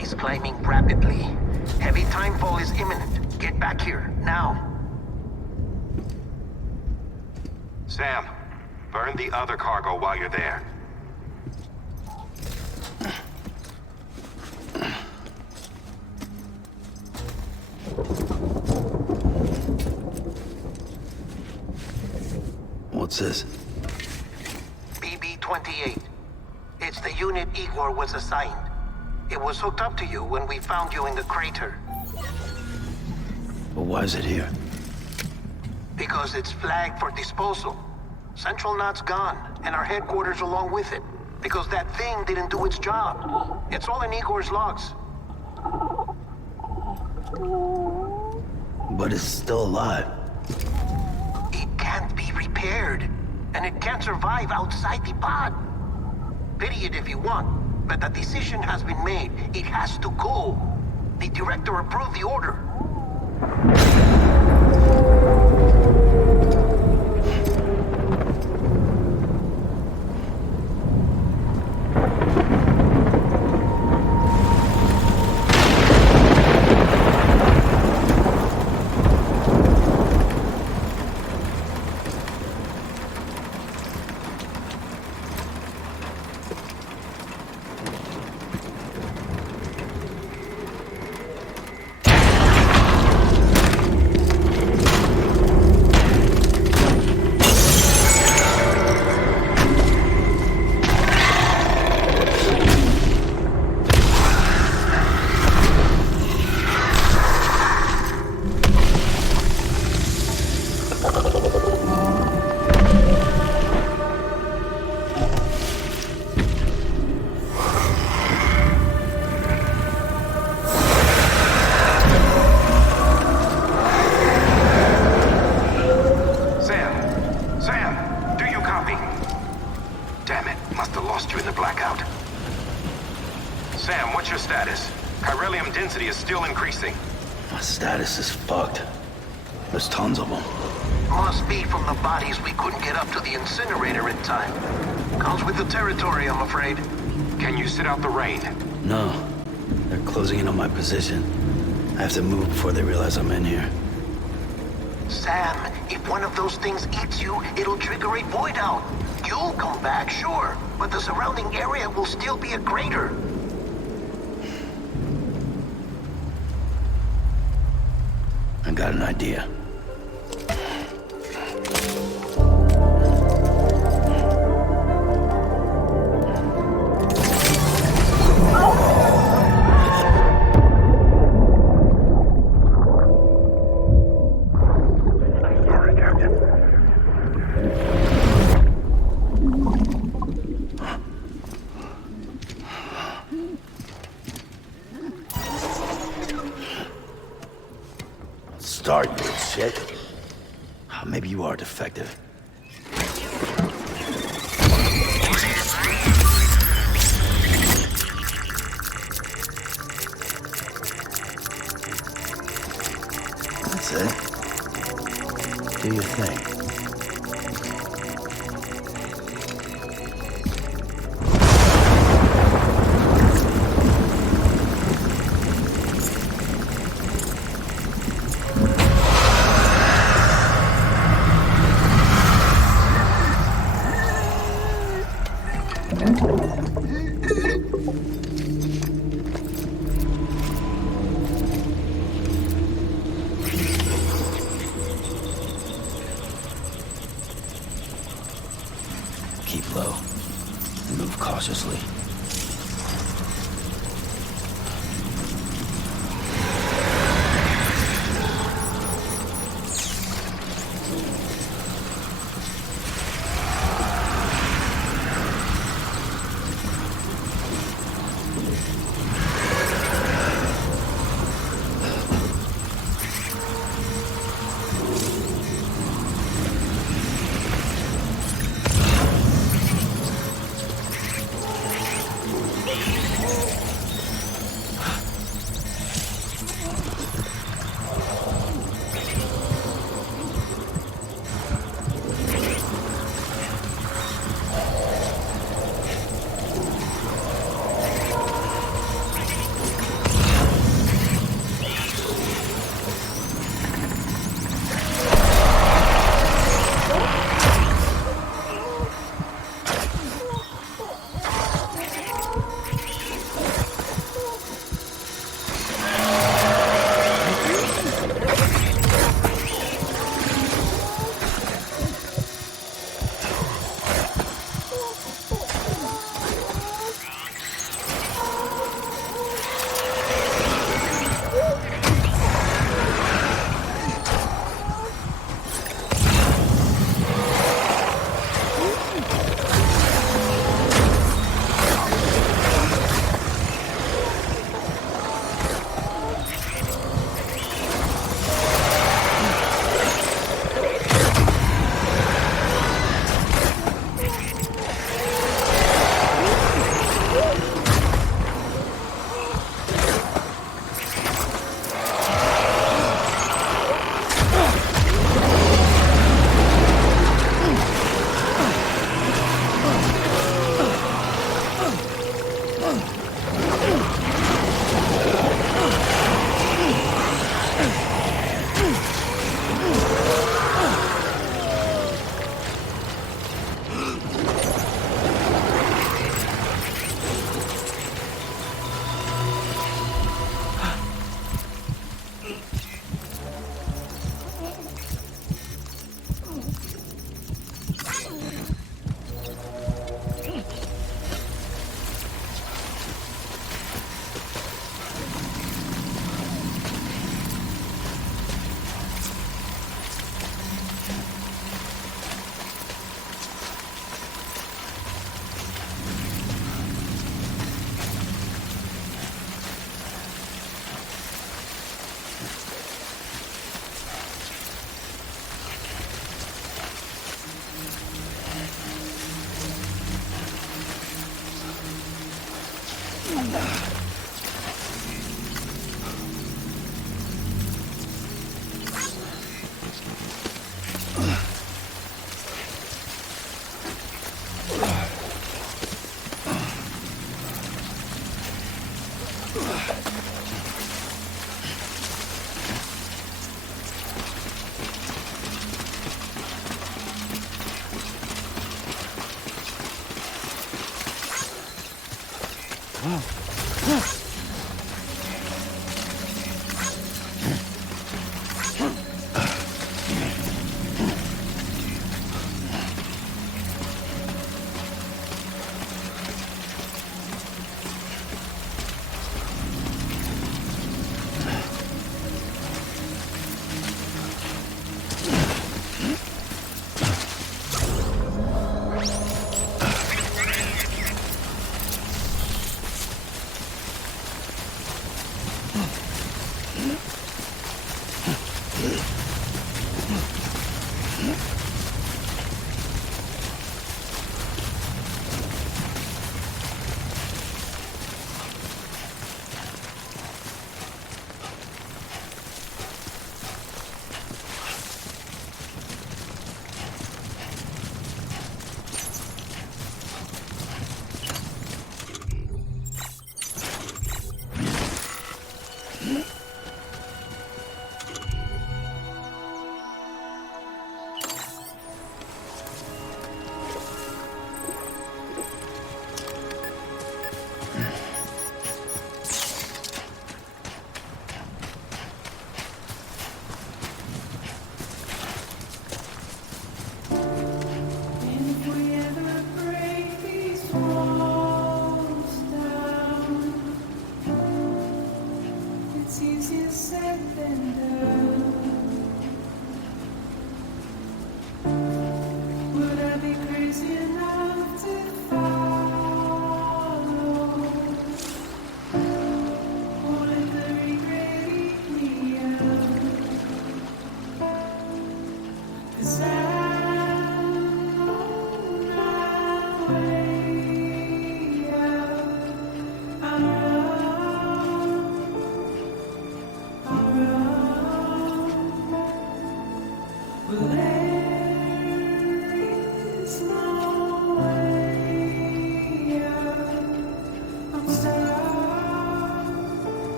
Is climbing rapidly. Heavy timefall is imminent. Get back here, now. Sam, burn the other cargo while you're there. What's this? BB-28. It's the unit Igor was assigned. It was hooked up to you when we found you in the crater. But why is it here? Because it's flagged for disposal. Central Knot's gone, and our headquarters along with it. Because that thing didn't do its job. It's all in Igor's logs. But it's still alive. It can't be repaired, and it can't survive outside the pod. Pity it if you want, but the decision has been made. It has to go. The director approved the order. My status is fucked. There's tons of them. Must be from the bodies we couldn't get up to the incinerator in time. Comes with the territory, I'm afraid. Can you sit out the rain? No. They're closing in on my position. I have to move before they realize I'm in here. Sam, if one of those things eats you, it'll trigger a void out. You'll come back, sure, but the surrounding area will still be a crater. I got an idea. Start, you shit. Maybe you are defective. That's it. Do your thing. Keep low and move cautiously.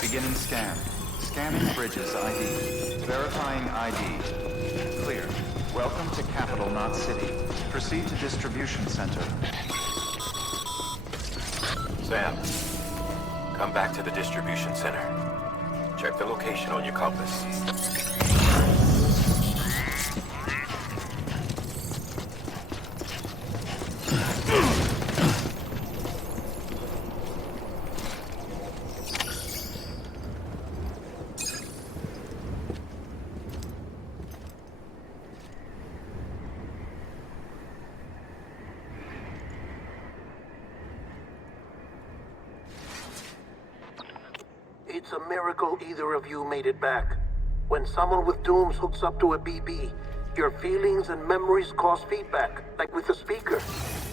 Beginning scan. Scanning Bridges ID. Verifying ID. Clear. Welcome to Capital Knot City. Proceed to Distribution Center. Sam, come back to the distribution center. Check the location on your compass. It's a miracle either of you made it back. When someone with dooms hooks up to a BB, your feelings and memories cause feedback, like with a speaker.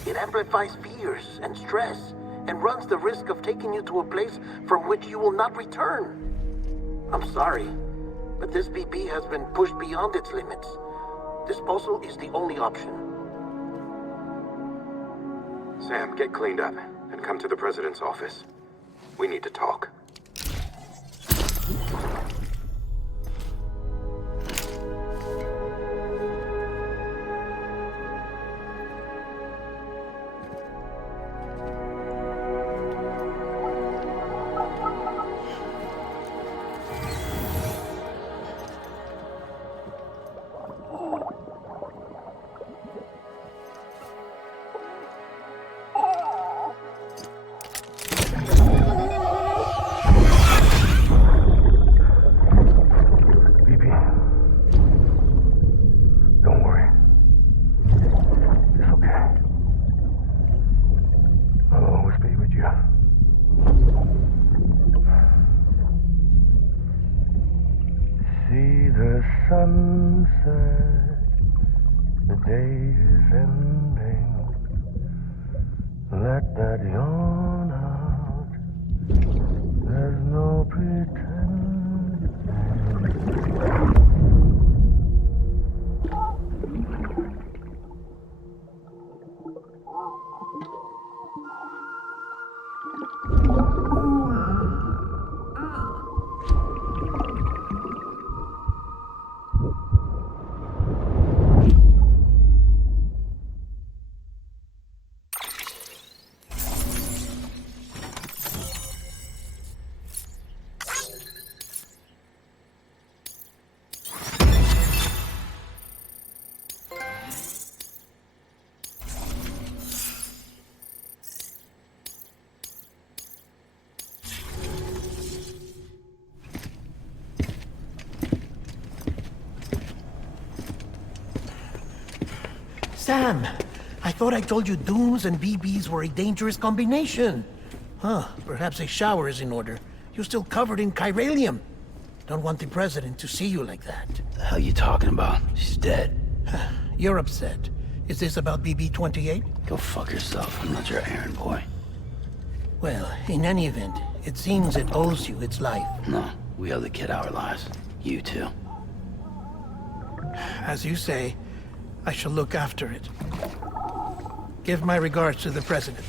It amplifies fears and stress, and runs the risk of taking you to a place from which you will not return. I'm sorry, but this BB has been pushed beyond its limits. Disposal is the only option. Sam, get cleaned up and come to the President's office. We need to talk. the sunset, the day is ending. Let that yawn out. There's no pretending. Sam, I thought I told you dooms and BBs were a dangerous combination. Huh, perhaps a shower is in order. You're still covered in chiralium. Don't want the president to see you like that. The hell you talking about? She's dead. You're upset. Is this about BB-28? Go fuck yourself. I'm not your errand boy. Well, in any event, it seems it owes you its life. No, we owe the kid our lives. You too. As you say, I shall look after it. Give my regards to the president.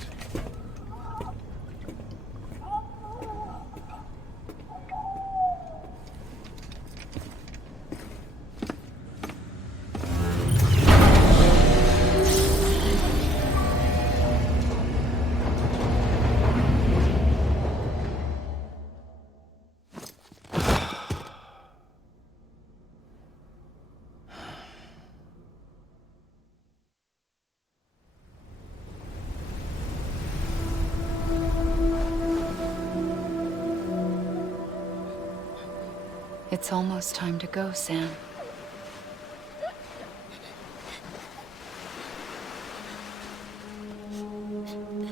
It's almost time to go, Sam.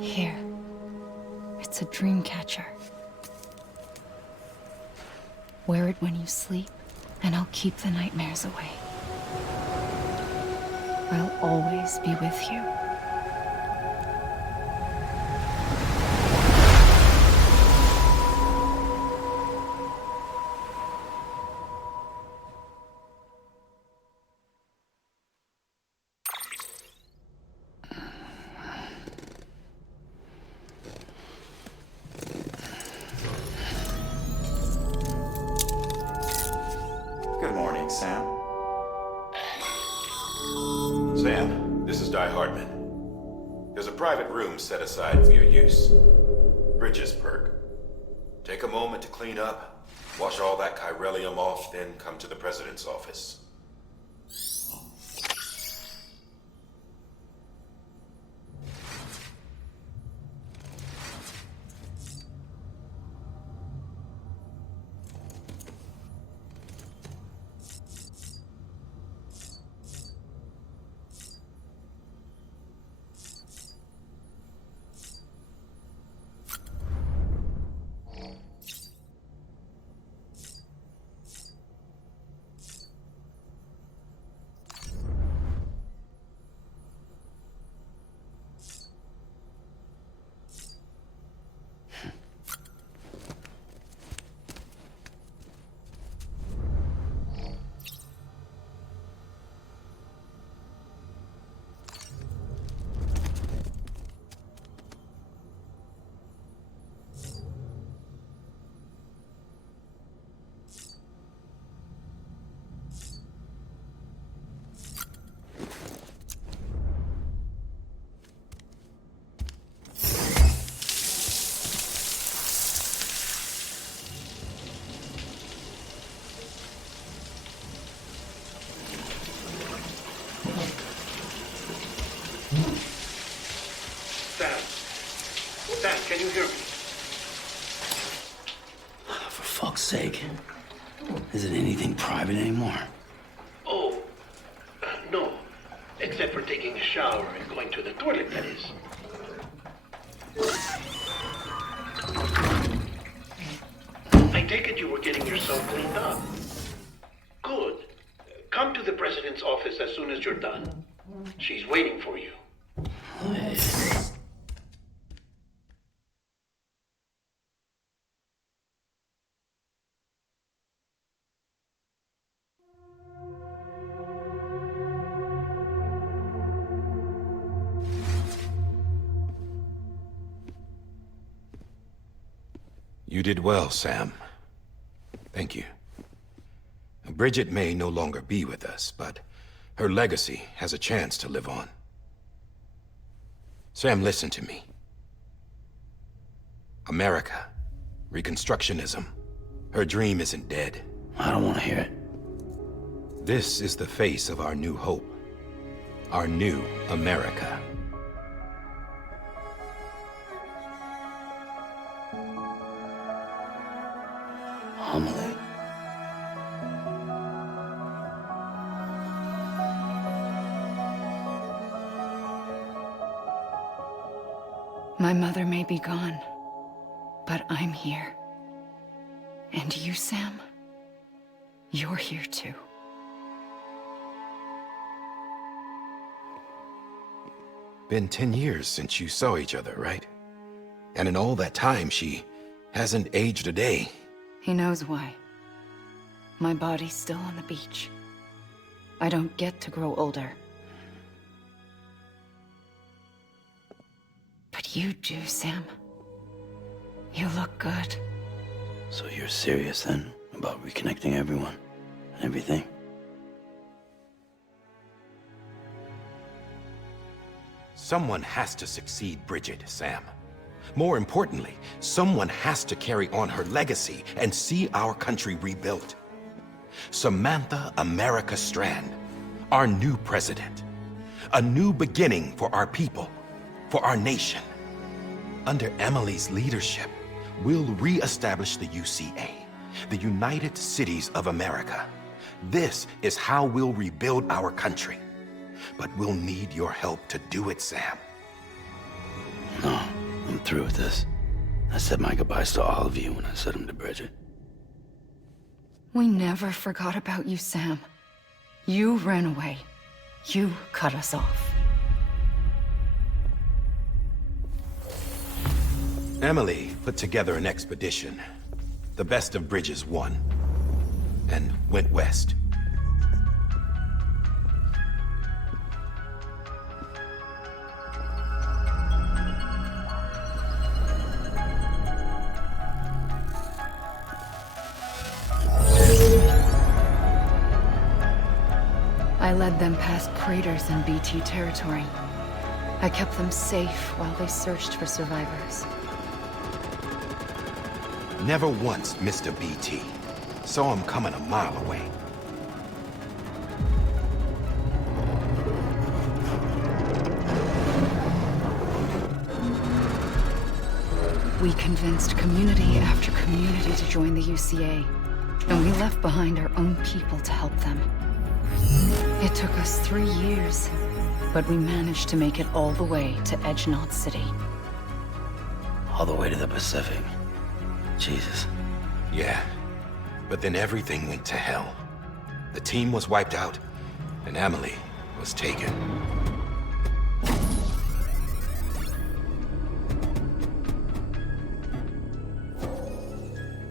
Here. It's a dream catcher. Wear it when you sleep, and I'll keep the nightmares away. I'll always be with you. Good morning, Sam. Sam, this is Di Hartman. There's a private room set aside for your use. Bridges perk. Take a moment to clean up, wash all that chiralium off, then come to the president's office. Sam, can you hear me? For fuck's sake. Is it anything private anymore? Oh, no. Except for taking a shower and going to the toilet, that is. I take it you were getting yourself cleaned up. Good. president's office as soon as you're done. She's waiting for you. You did well, Sam. Thank you. Bridget may no longer be with us, but her legacy has a chance to live on. Sam, listen to me. America, Reconstructionism, her dream isn't dead. I don't want to hear it. This is the face of our new hope. Our new America. Amelie. My mother may be gone, but I'm here. And you, Sam, you're here too. Been 10 years since you saw each other, right? And in all that time, she hasn't aged a day. He knows why. My body's still on the beach. I don't get to grow older. But you do, Sam. You look good. So you're serious then about reconnecting everyone and everything? Someone has to succeed Bridget, Sam. More importantly, someone has to carry on her legacy and see our country rebuilt. Samantha America Strand, our new president. A new beginning for our people, for our nation. Under Emily's leadership, we'll re-establish the UCA, the United Cities of America. This is how we'll rebuild our country. But we'll need your help to do it, Sam. No, I'm through with this. I said my goodbyes to all of you when I said them to Bridget. We never forgot about you, Sam. You ran away. You cut us off. Emily put together an expedition. The best of Bridges won. And went west. I led them past craters in BT territory. I kept them safe while they searched for survivors. Never once missed a BT. Saw him coming a mile away. We convinced community after community to join the UCA, and we left behind our own people to help them. It took us 3 years, but we managed to make it all the way to Edge-Knot City. All the way to the Pacific. Jesus. Yeah, but then everything went to hell. The team was wiped out, and Emily was taken.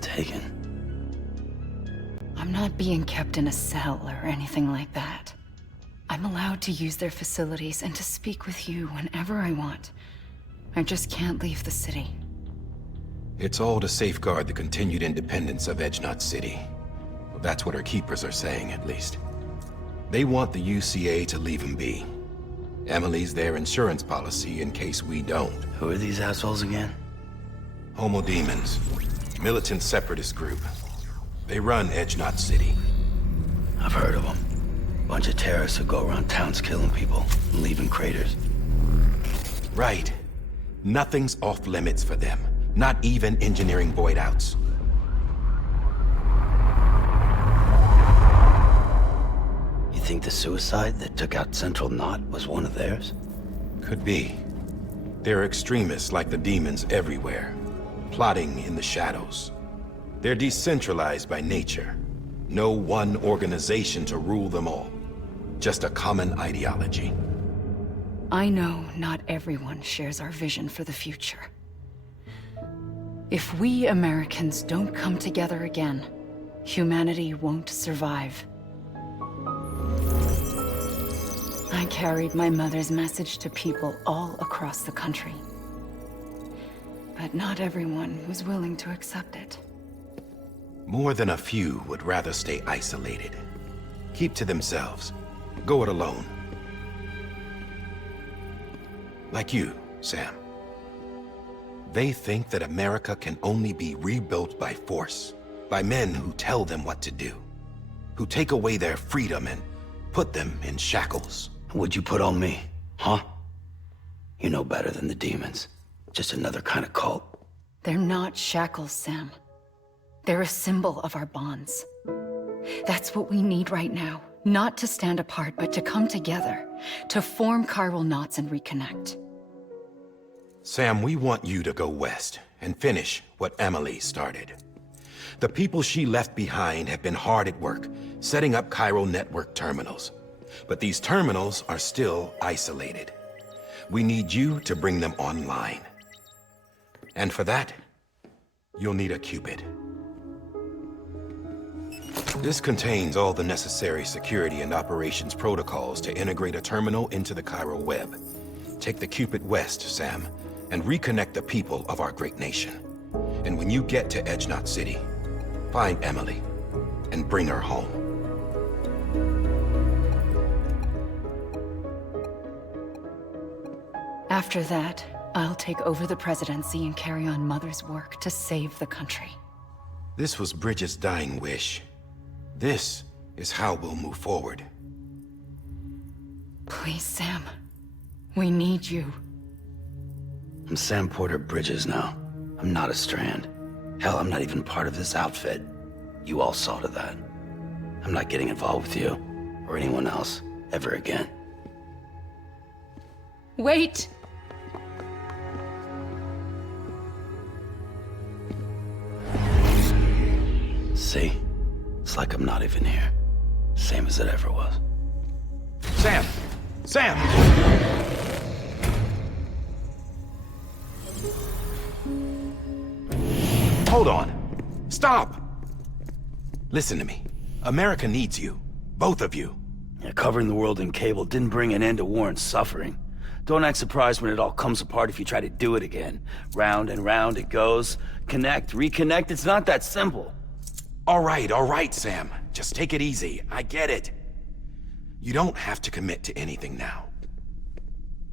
Taken? I'm not being kept in a cell or anything like that. I'm allowed to use their facilities and to speak with you whenever I want. I just can't leave the city. It's all to safeguard the continued independence of Edge-Knot City. Well, that's what our keepers are saying, at least. They want the UCA to leave them be. Emily's their insurance policy in case we don't. Who are these assholes again? Homo Demons. Militant separatist group. They run Edge-Knot City. I've heard of them. Bunch of terrorists who go around towns killing people and leaving craters. Right. Nothing's off limits for them. Not even engineering void outs. You think the suicide that took out Central Knot was one of theirs? Could be. There are extremists like the demons everywhere, plotting in the shadows. They're decentralized by nature. No one organization to rule them all. just a common ideology. I know not everyone shares our vision for the future. If we Americans don't come together again, humanity won't survive. I carried my mother's message to people all across the country. But not everyone was willing to accept it. More than a few would rather stay isolated. Keep to themselves. Go it alone. Like you, Sam. They think that America can only be rebuilt by force, by men who tell them what to do, who take away their freedom and put them in shackles. What'd you put on me, huh? You know better than the demons. Just another kind of cult. They're not shackles, Sam. They're a symbol of our bonds. That's what we need right now. Not to stand apart, but to come together. To form chiral knots and reconnect. Sam, we want you to go west and finish what Emily started. The people she left behind have been hard at work, setting up chiral network terminals. But these terminals are still isolated. We need you to bring them online. And for that, you'll need a Cupid. This contains all the necessary security and operations protocols to integrate a terminal into the chiral web. Take the Cupid west, Sam, and reconnect the people of our great nation. And when you get to Edge Knot City, find Emily and bring her home. After that, I'll take over the presidency and carry on Mother's work to save the country. This was Bridget's dying wish. This is how we'll move forward. Please, Sam. We need you. I'm Sam Porter Bridges now. I'm not a Strand. Hell, I'm not even part of this outfit. You all saw to that. I'm not getting involved with you, or anyone else, ever again. Wait! See? It's like I'm not even here. Same as it ever was. Sam! Sam! Hold on. Stop! Listen to me. America needs you. Both of you. Yeah, covering the world in cable didn't bring an end to war and suffering. Don't act surprised when it all comes apart if you try to do it again. Round and round it goes. Connect, reconnect, it's not that simple. All right, Sam. Just take it easy. I get it. You don't have to commit to anything now.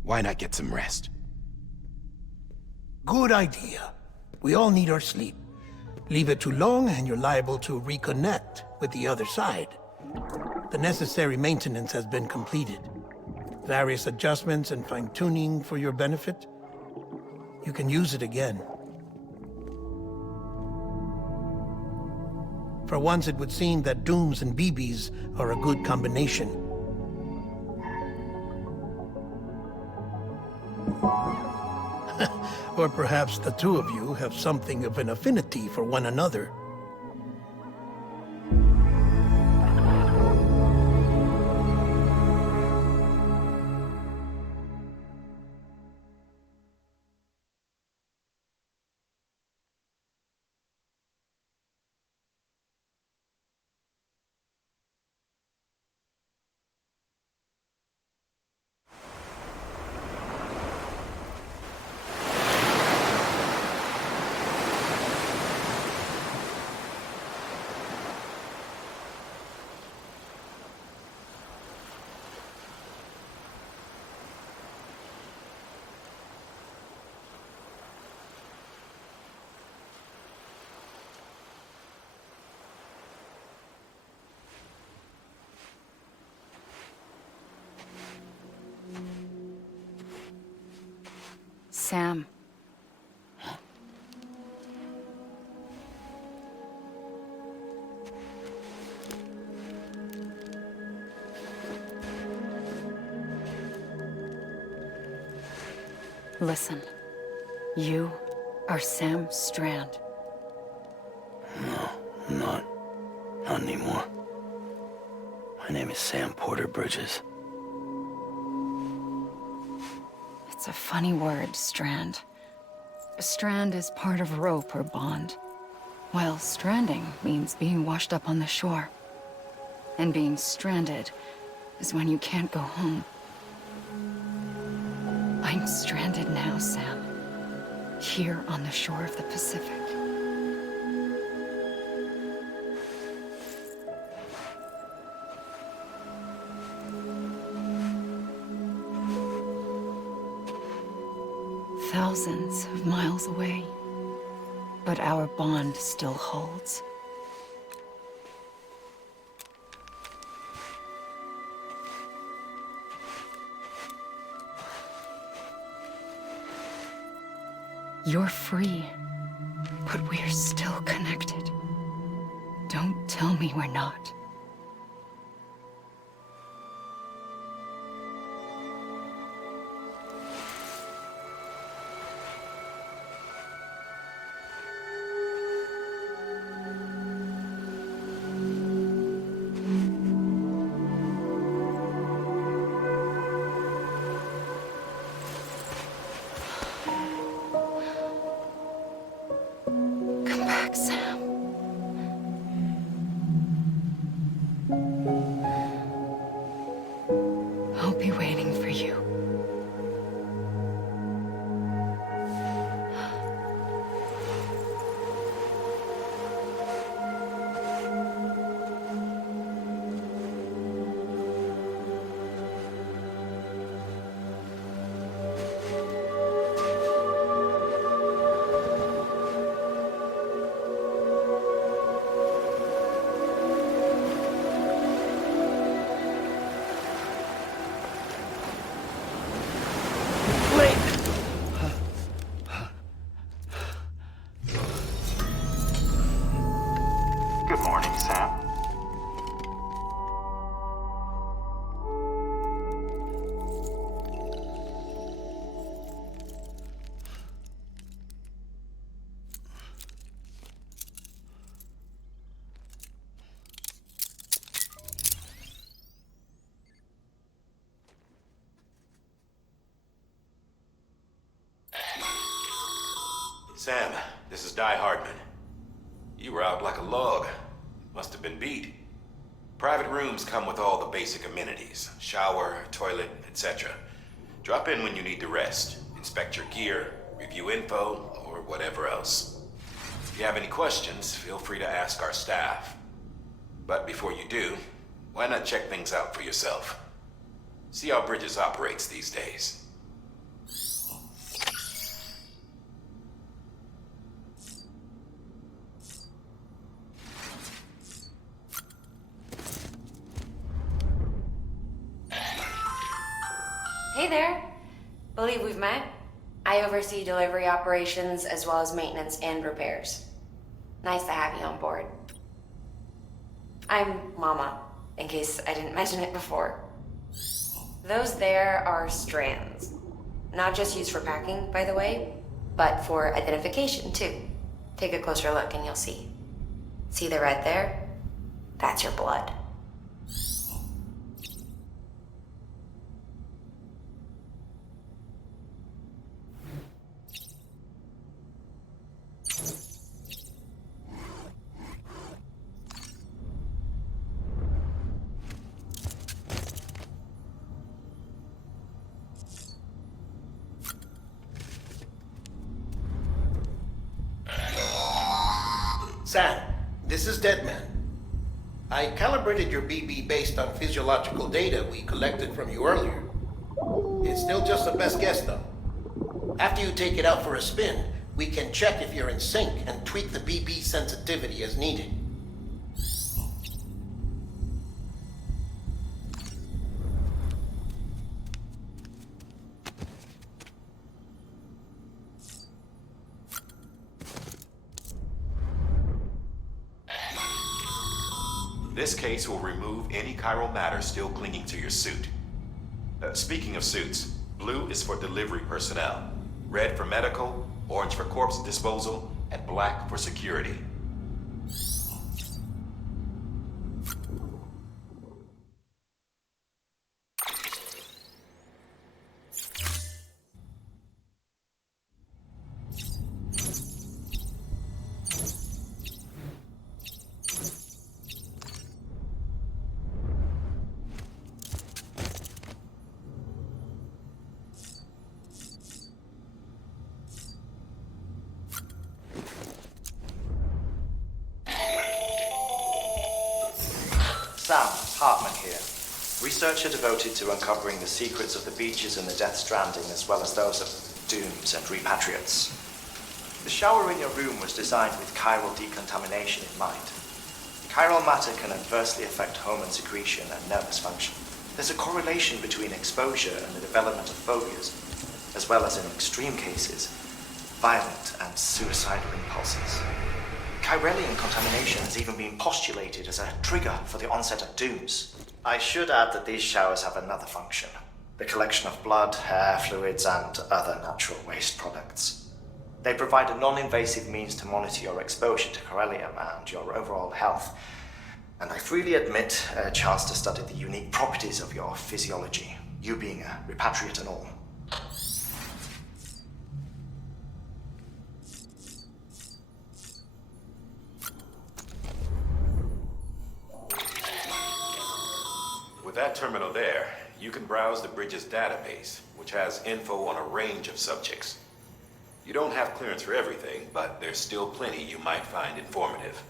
Why not get some rest? Good idea. We all need our sleep. Leave it too long and you're liable to reconnect with the other side. The necessary maintenance has been completed. Various adjustments and fine-tuning for your benefit. You can use it again. For once, it would seem that Dooms and BBs are a good combination. Or perhaps the two of you have something of an affinity for one another. Sam. Listen. You are Sam Strand. No, I'm not. Not anymore. I Her name is Sam Porter Bridges. It's a funny word, strand. A strand is part of rope or bond, while stranding means being washed up on the shore. And being stranded is when you can't go home. I'm stranded now, Sam. Here on the shore of the Pacific. Thousands of miles away, but our bond still holds. You're free, but we're still connected. Don't tell me we're not. Come back, Sam. I'll be waiting for you. Good morning, Sam. Sam, this is Di Hardman. You were out like a log. Must have been beat. Private rooms come with all the basic amenities. Shower, toilet, etc. Drop in when you need to rest. Inspect your gear, review info, or whatever else. If you have any questions, feel free to ask our staff. But before you do, why not check things out for yourself? See how Bridges operates these days. Hey there. Believe we've met. I oversee delivery operations as well as maintenance and repairs. Nice to have you on board. I'm Mama, in case I didn't mention it before. Those there are strands. Not just used for packing, by the way, but for identification too. Take a closer look and you'll see. See the red there? That's your blood. Sam, this is Deadman. I calibrated your BB based on physiological data we collected from you earlier. It's still just a best guess, though. After you take it out for a spin, we can check if you're in sync and tweak the BB sensitivity as needed. This case will remove any chiral matter still clinging to your suit. Speaking of suits, blue is for delivery personnel, red for medical, orange for corpse disposal, and black for security. Sam Hartman here. Researcher devoted to uncovering the secrets of the beaches in the Death Stranding, as well as those of dooms and repatriates. The shower in your room was designed with chiral decontamination in mind. Chiral matter can adversely affect hormone secretion and nervous function. There's a correlation between exposure and the development of phobias, as well as in extreme cases, violent and suicidal impulses. Chiralian contamination has even been postulated as a trigger for the onset of dooms. I should add that these showers have another function: the collection of blood, hair, fluids, and other natural waste products. They provide a non-invasive means to monitor your exposure to chiralium and your overall health, and I freely admit a chance to study the unique properties of your physiology, you being a repatriate and all. With that terminal there, you can browse the bridge's database, which has info on a range of subjects. You don't have clearance for everything, but there's still plenty you might find informative.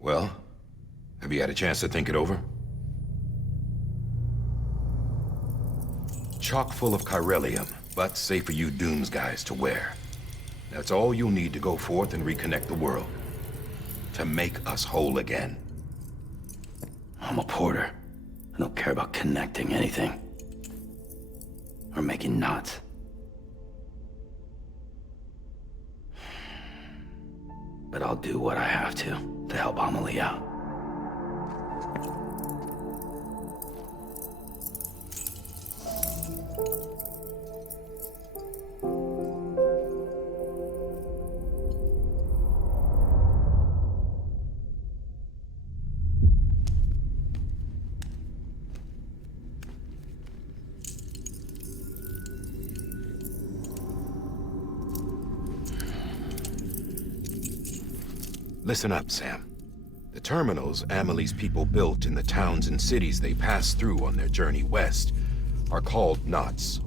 Well, have you had a chance to think it over? Chock full of chiralium, but safe for you Dooms guys to wear. That's all you'll need to go forth and reconnect the world. To make us whole again. I'm a porter. I don't care about connecting anything. Or making knots. But I'll do what I have to help Amelie out. Listen up, Sam. The terminals Amelie's people built in the towns and cities they passed through on their journey west are called knots.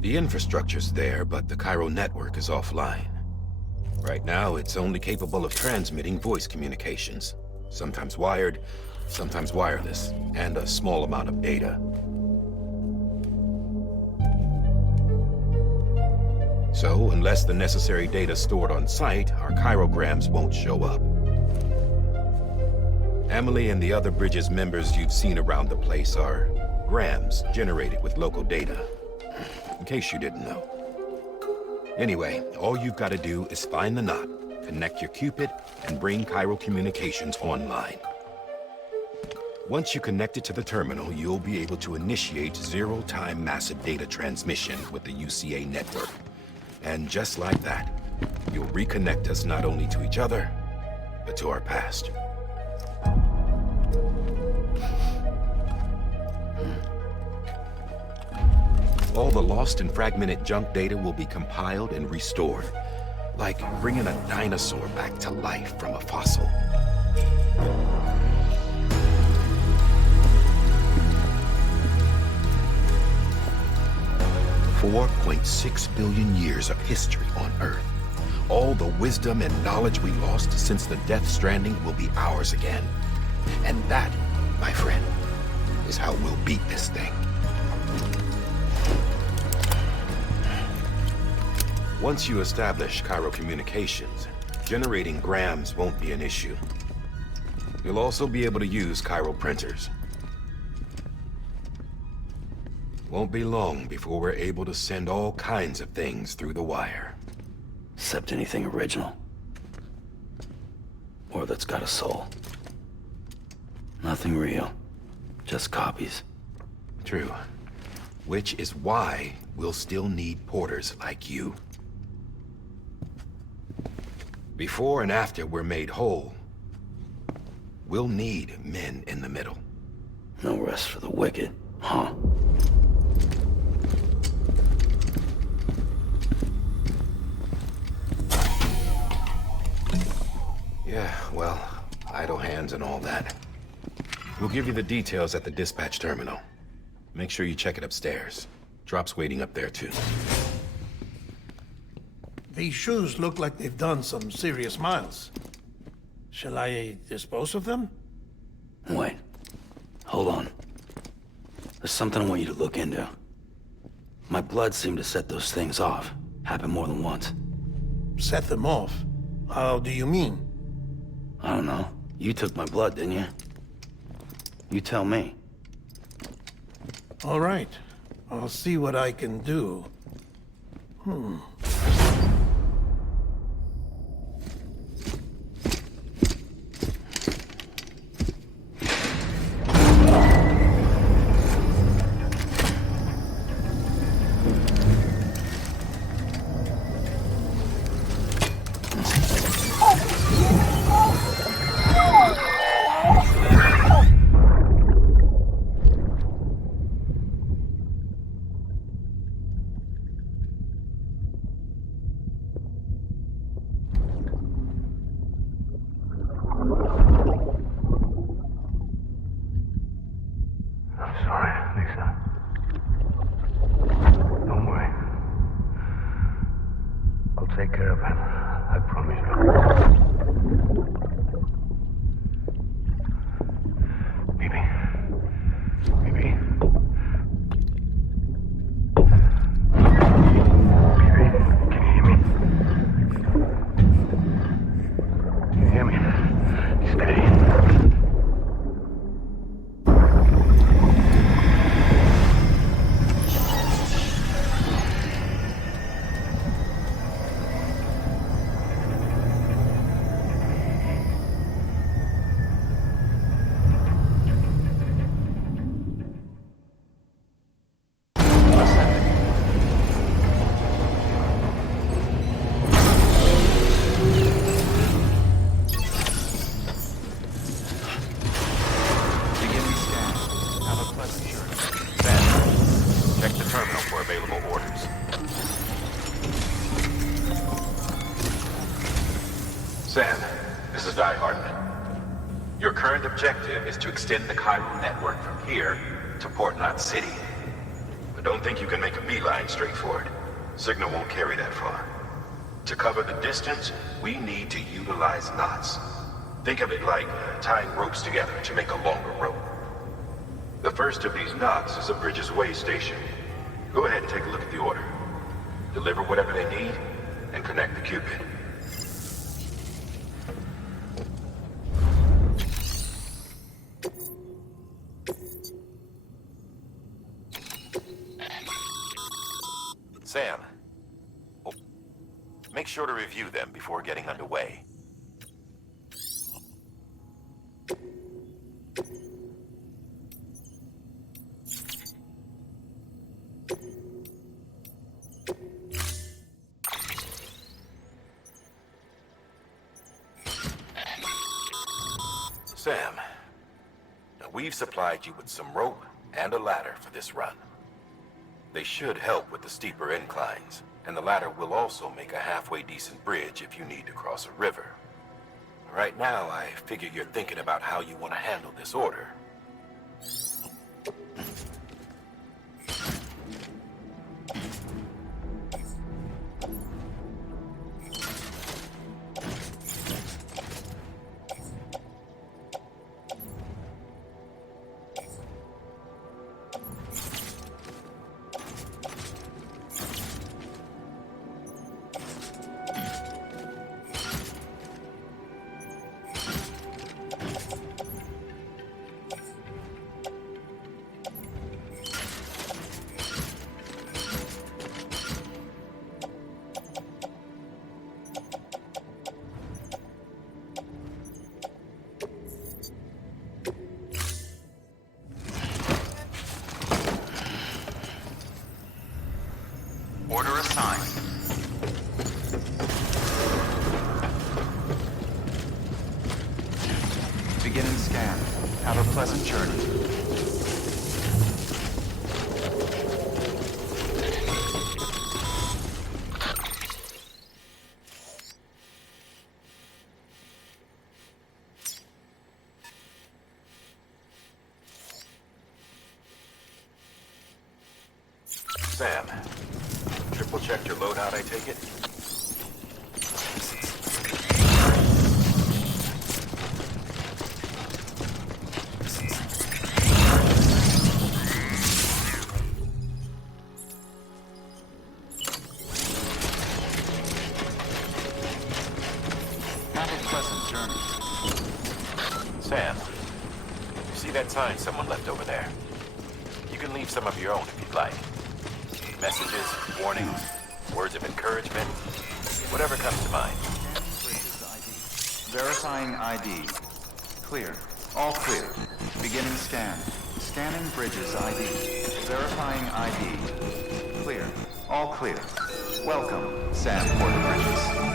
The infrastructure's there, but the chiral network is offline. Right now, it's only capable of transmitting voice communications. Sometimes wired, sometimes wireless, and a small amount of data. So, unless the necessary data stored on site, our chirograms won't show up. Amelie and the other Bridges members you've seen around the place are grams generated with local data. In case you didn't know. Anyway, all you've got to do is find the knot, connect your Cupid, and bring chiral communications online. Once you connect it to the terminal, you'll be able to initiate zero-time massive data transmission with the UCA network. And just like that, you'll reconnect us not only to each other, but to our past. All the lost and fragmented junk data will be compiled and restored, like bringing a dinosaur back to life from a fossil. $4.6 billion years of history on Earth. All the wisdom and knowledge we lost since the Death Stranding will be ours again. And that, my friend, is how we'll beat this thing. Once you establish chiral communications, generating grams won't be an issue. You'll also be able to use chiral printers. Won't be long before we're able to send all kinds of things through the wire. accept anything original. Or that's got a soul. Nothing real. Just copies. True. Which is why we'll still need porters like you. Before and after we're made whole, we'll need men in the middle. No rest for the wicked, huh? Yeah, well, idle hands and all that. We'll give you the details at the dispatch terminal. Make sure you check it upstairs. Drop's waiting up there, too. These shoes look like they've done some serious miles. Shall I dispose of them? Wait. Hold on. There's something I want you to look into. My blood seemed to set those things off. Happened more than once. Set them off? How do you mean? I don't know. You took my blood, didn't you? You tell me. All right. I'll see what I can do. Take care of him. I promise you. Baby. Baby. Baby, can you hear me? Can you hear me? Steady. Sam, this is Di Hartman. Your current objective is to extend the chiral network from here to Port Knot City. But don't think you can make a beeline straight for it. Signal won't carry that far. To cover the distance, we need to utilize knots. Think of it like tying ropes together to make a longer rope. The first of these knots is a Bridges Way station. Go ahead and take a look at the order. Deliver whatever they need, and connect the Cupid. Sam, make sure to review them before getting underway. Sam, now we've supplied you with some rope and a ladder for this run. They should help with the steeper inclines, and the ladder will also make a halfway decent bridge if you need to cross a river. Right now, I figure you're thinking about how you want to handle this order. Order assigned. Beginning scan. Have a pleasant journey. Sam, triple checked your loadout, I take it? Have a pleasant journey. Sam, you see that sign someone left over there? You can leave some of your own if you'd like. Messages, warnings, words of encouragement, whatever comes to mind. Verifying ID. Clear. All clear. Beginning scan. Scanning Bridges ID. Verifying ID. Clear. All clear. Welcome, Sam Porter Bridges.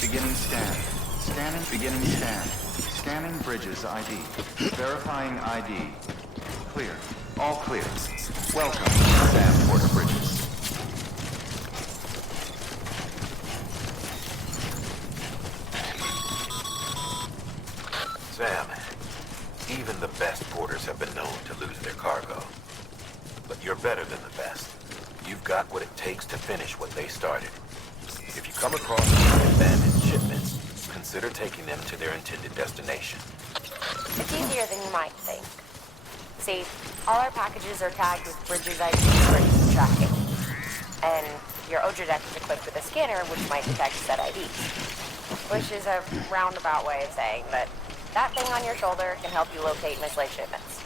Beginning scan. Beginning scan. Scanning Bridges ID. Verifying ID. Clear. All clear. Welcome, Sam Porter Bridges. Sam, even the best porters have been known to lose their cargo. But you're better than the best. You've got what it takes to finish what they started. If you come across any abandoned shipments, consider taking them to their intended destination. It's easier than you might think. See, all our packages are tagged with Bridges ID for easy tracking. And your Odra deck is equipped with a scanner which might detect said IDs. Which is a roundabout way of saying that that thing on your shoulder can help you locate mislaid shipments.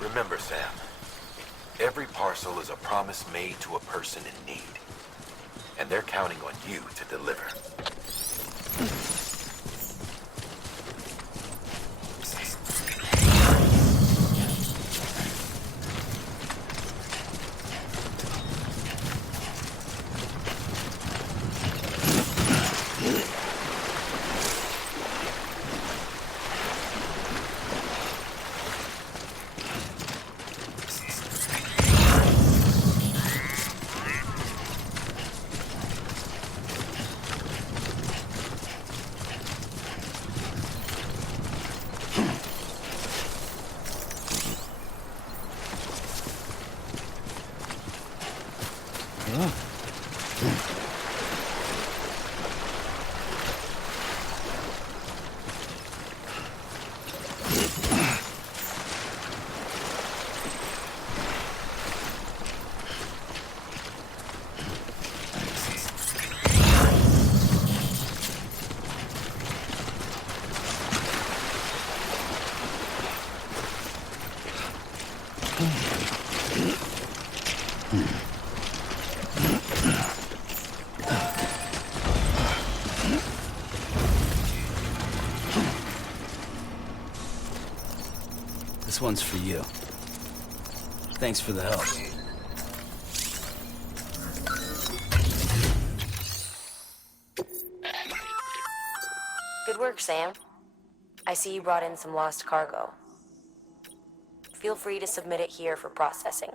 Remember, Sam, every parcel is a promise made to a person in need. And they're counting on you to deliver. This one's for you. Thanks for the help. Good work, Sam. I see you brought in some lost cargo. Feel free to submit it here for processing.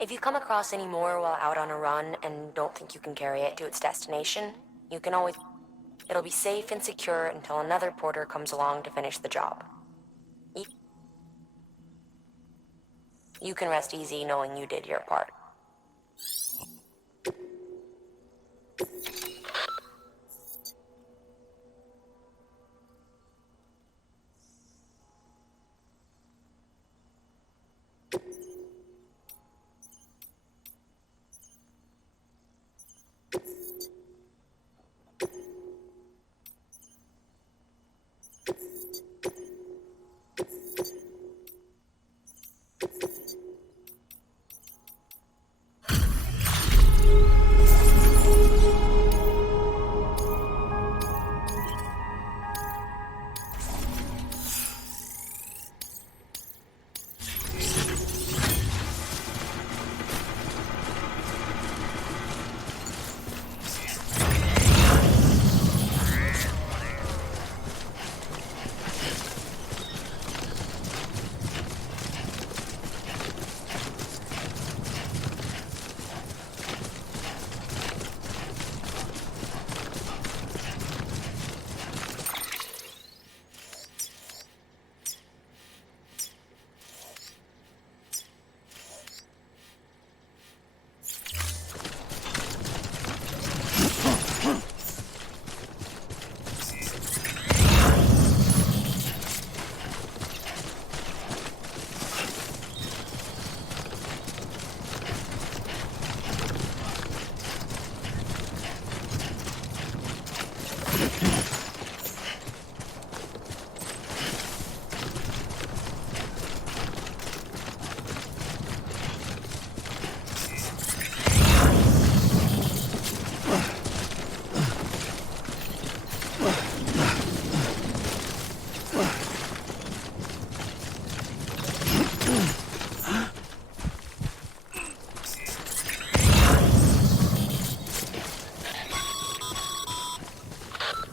If you come across any more while out on a run and don't think you can carry it to its destination, you can always... It'll be safe and secure until another porter comes along to finish the job. You can rest easy knowing you did your part.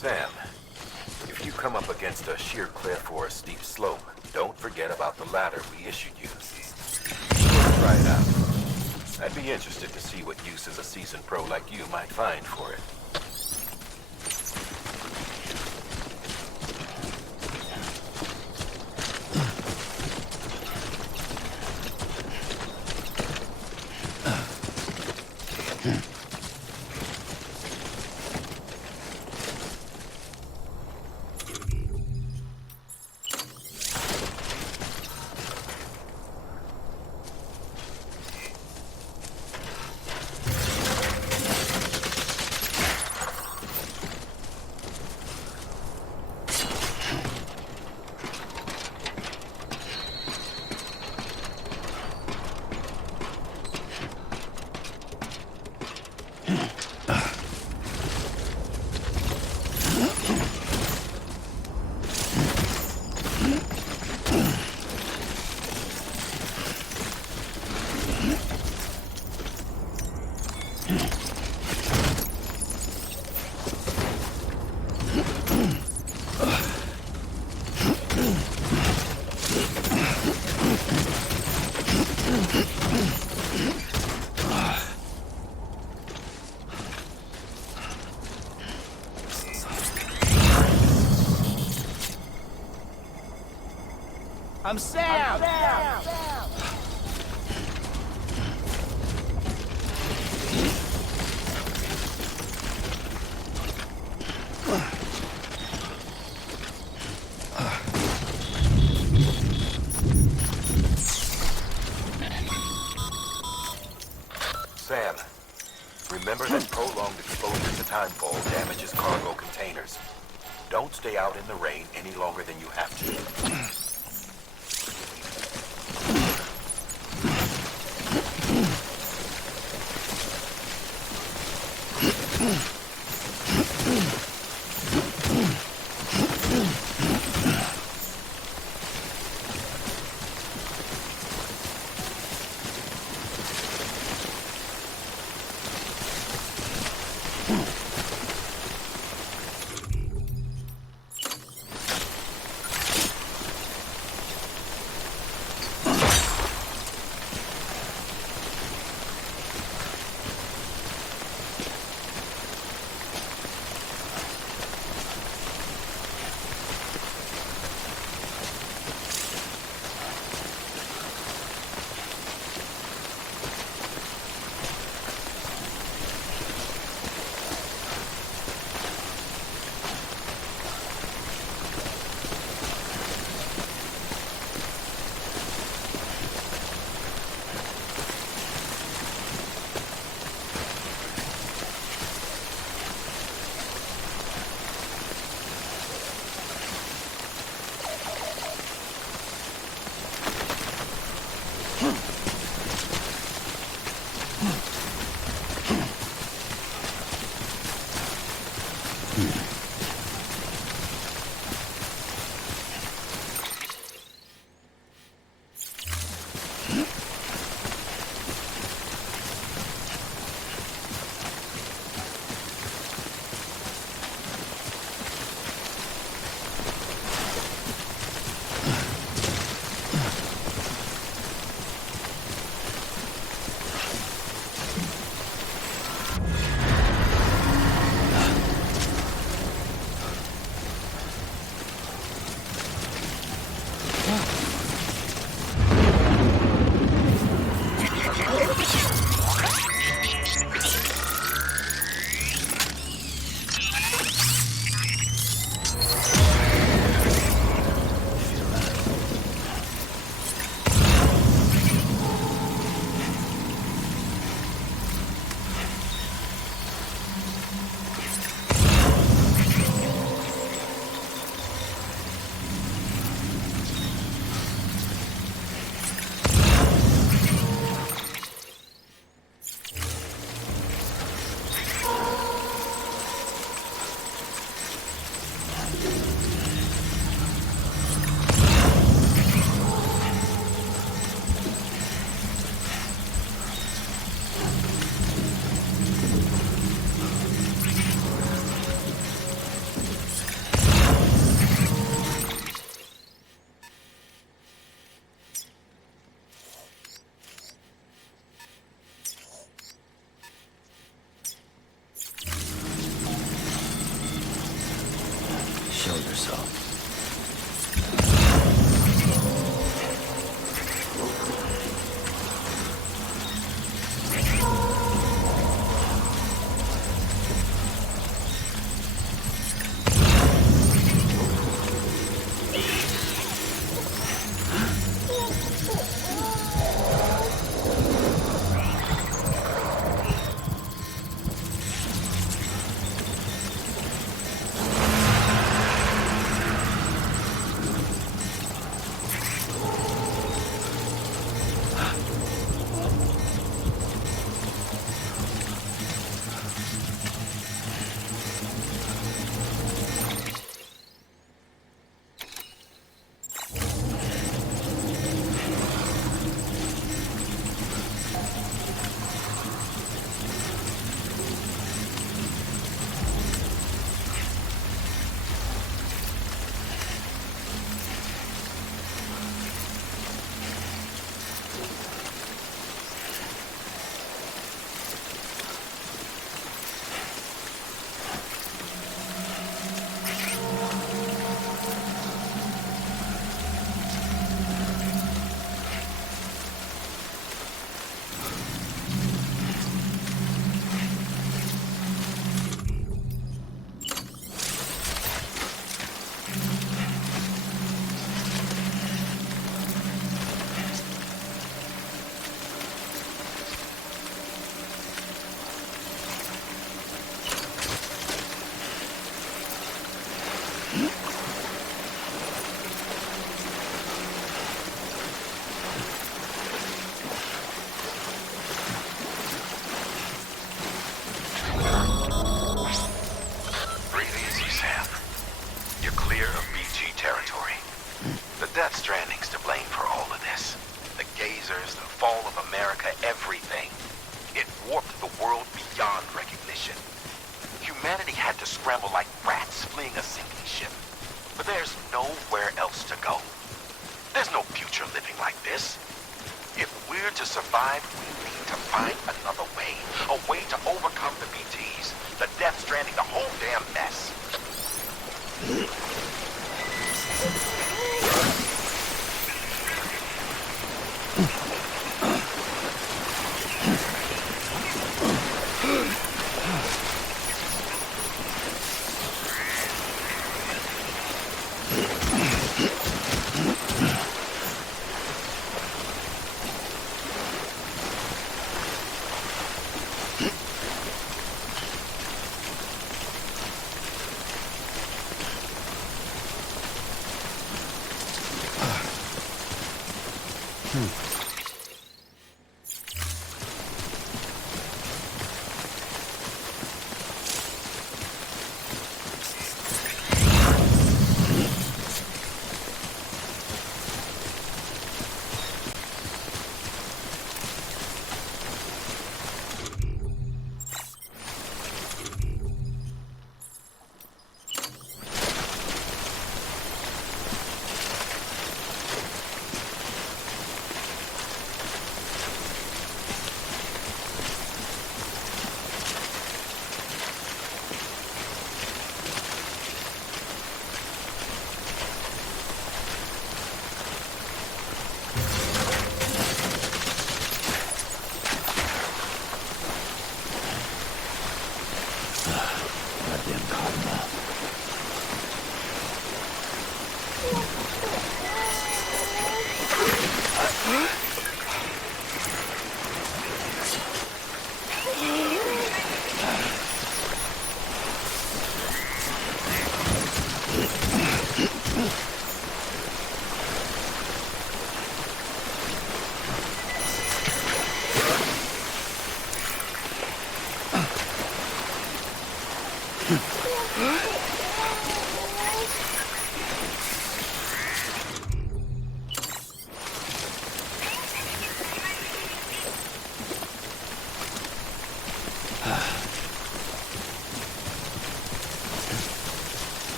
Sam, if you come up against a sheer cliff or a steep slope, don't forget about the ladder we issued you. Sure, try it out. I'd be interested to see what uses a seasoned pro like you might find for it. I'm Sam! Sam, remember that prolonged exposure to timefall damages cargo containers. Don't stay out in the rain any longer than you have to. everything. It warped the world beyond recognition. Humanity had to scramble like rats fleeing a sinking ship. But there's nowhere else to go. There's no future living like this. If we're to survive, we need to find another way. A way to overcome the BTs, the Death Stranding, the whole damn mess.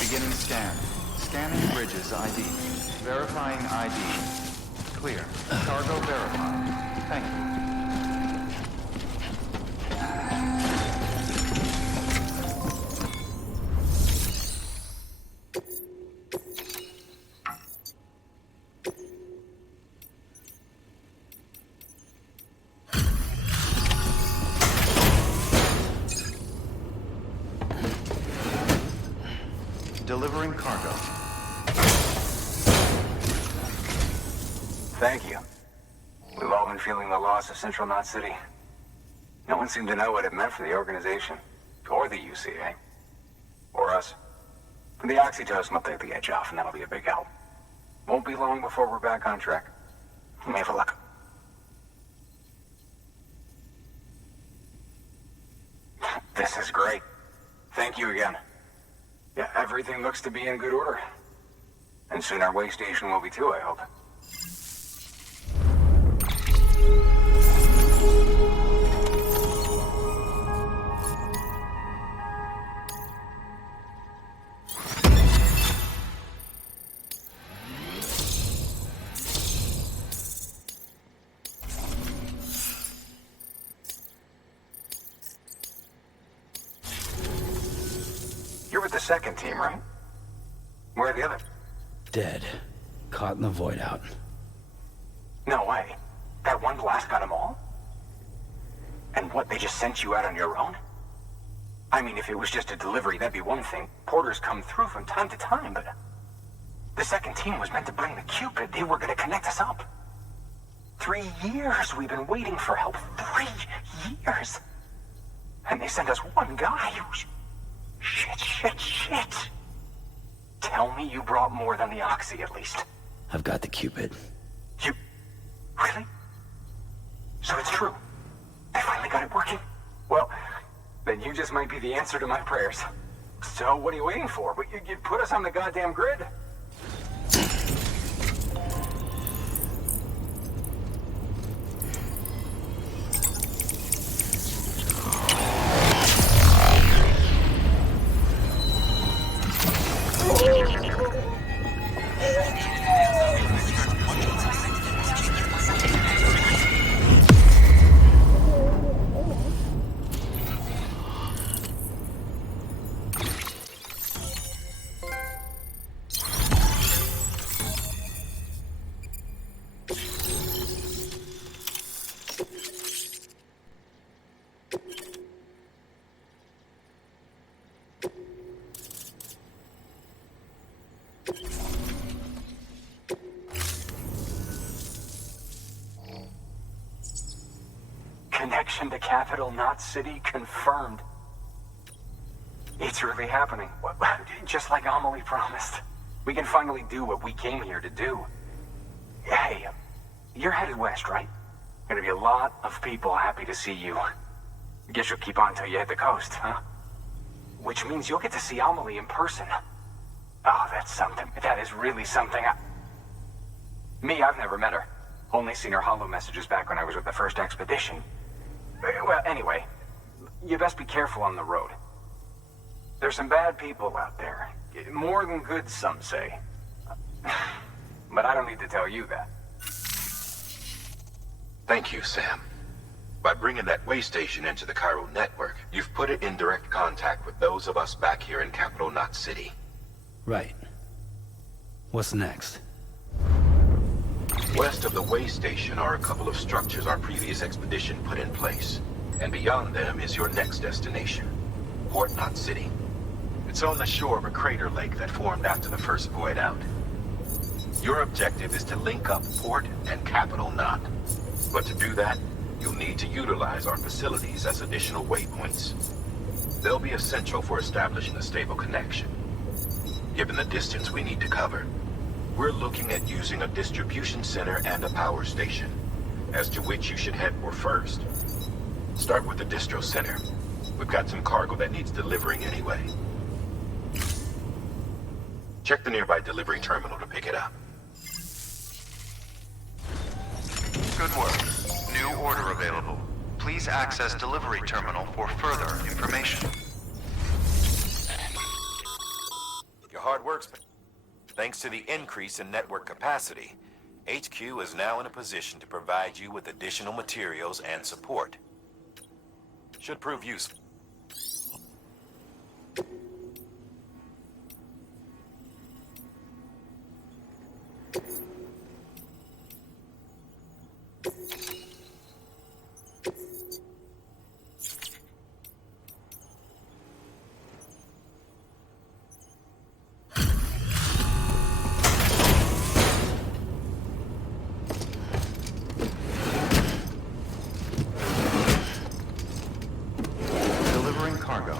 Beginning scan. Scanning bridges ID. Verifying ID. Clear. Cargo verified. Thank you. Delivering cargo. Thank you. We've all been feeling the loss of Central Knot City. No one seemed to know what it meant for the organization, or the UCA, or us. The oxytocin will take the edge off, and that'll be a big help. Won't be long before we're back on track. Let me have a look. This is great. Thank you again. Yeah, everything looks to be in good order. And soon our way station will be too, I hope. You're with the second team, right? Where are the others? Dead. Caught in the void out. No way. That one blast got them all? And what, they just sent you out on your own? I mean, if it was just a delivery, that'd be one thing. Porters come through from time to time, but the second team was meant to bring the Cupid. They were going to connect us up. 3 years we've been waiting for help. 3 years. And they sent us one guy. Shit. Tell me you brought more than the Oxy, at least. I've got the Cupid. You... Really? So it's true. They finally got it working? Well, then you just might be the answer to my prayers. So what are you waiting for? You put us on the goddamn grid? Connection to capital, not city, confirmed. It's really happening. Just like Amelie promised. We can finally do what we came here to do. Hey, you're headed west, right? Gonna be a lot of people happy to see you. Guess you'll keep on till you hit the coast, huh? Which means you'll get to see Amelie in person. Oh, that's something. That is really something. I've never met her. Only seen her holo messages back when I was with the first expedition. Well, anyway, you best be careful on the road. There's some bad people out there. More than good, some say. But I don't need to tell you that. Thank you, Sam. By bringing that way station into the Cairo network, you've put it in direct contact with those of us back here in Capital Knot City. Right. What's next? West of the way station are a couple of structures our previous expedition put in place. And beyond them is your next destination, Port Knot City. It's on the shore of a crater lake that formed after the first void out. Your objective is to link up Port and Capital Knot. But to do that, you'll need to utilize our facilities as additional waypoints. They'll be essential for establishing a stable connection. Given the distance we need to cover, we're looking at using a distribution center and a power station, as to which you should head for first. Start with the distro center. We've got some cargo that needs delivering anyway. Check the nearby delivery terminal to pick it up. Good work. New order available. Please access delivery terminal for further information. Your hard work's been... Thanks to the increase in network capacity, HQ is now in a position to provide you with additional materials and support. Should prove useful. Delivering cargo.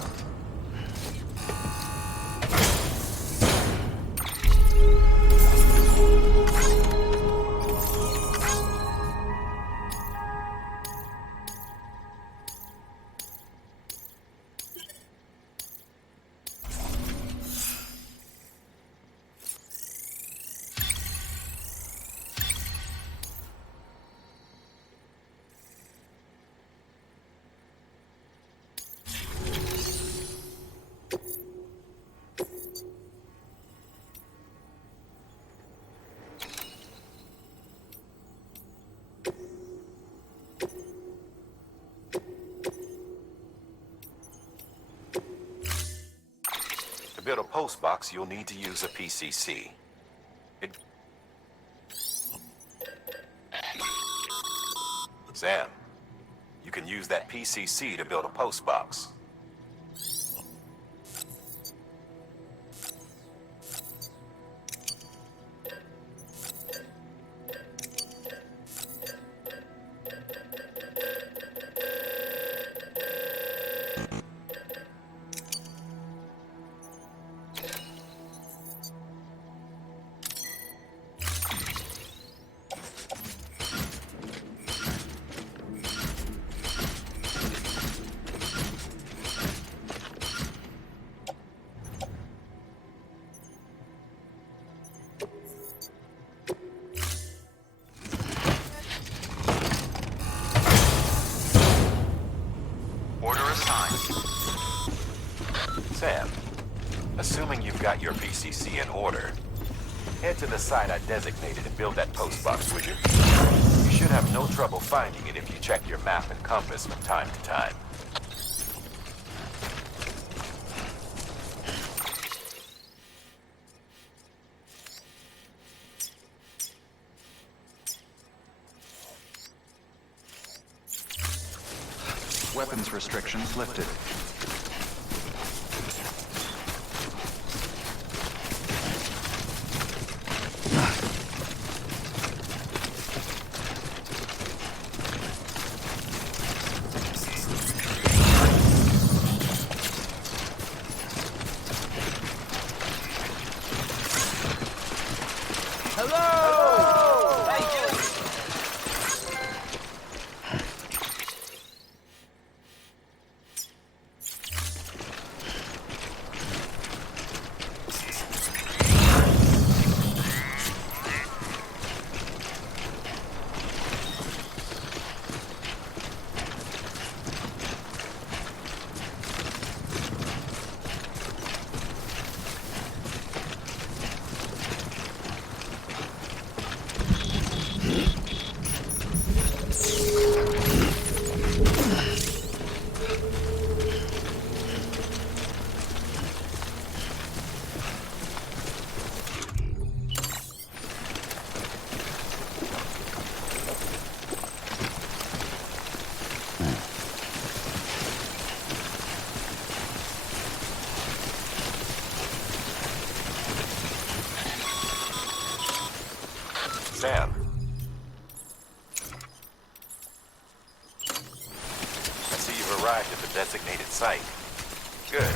To build a post box, you'll need to use a PCC. Sam, you can use that PCC to build a post box. Sam, assuming you've got your PCC in order, head to the site I designated and build that postbox, would you? You should have no trouble finding it if you check your map and compass from time to time. Weapons restrictions lifted. Sam. I see you've arrived at the designated site. Good.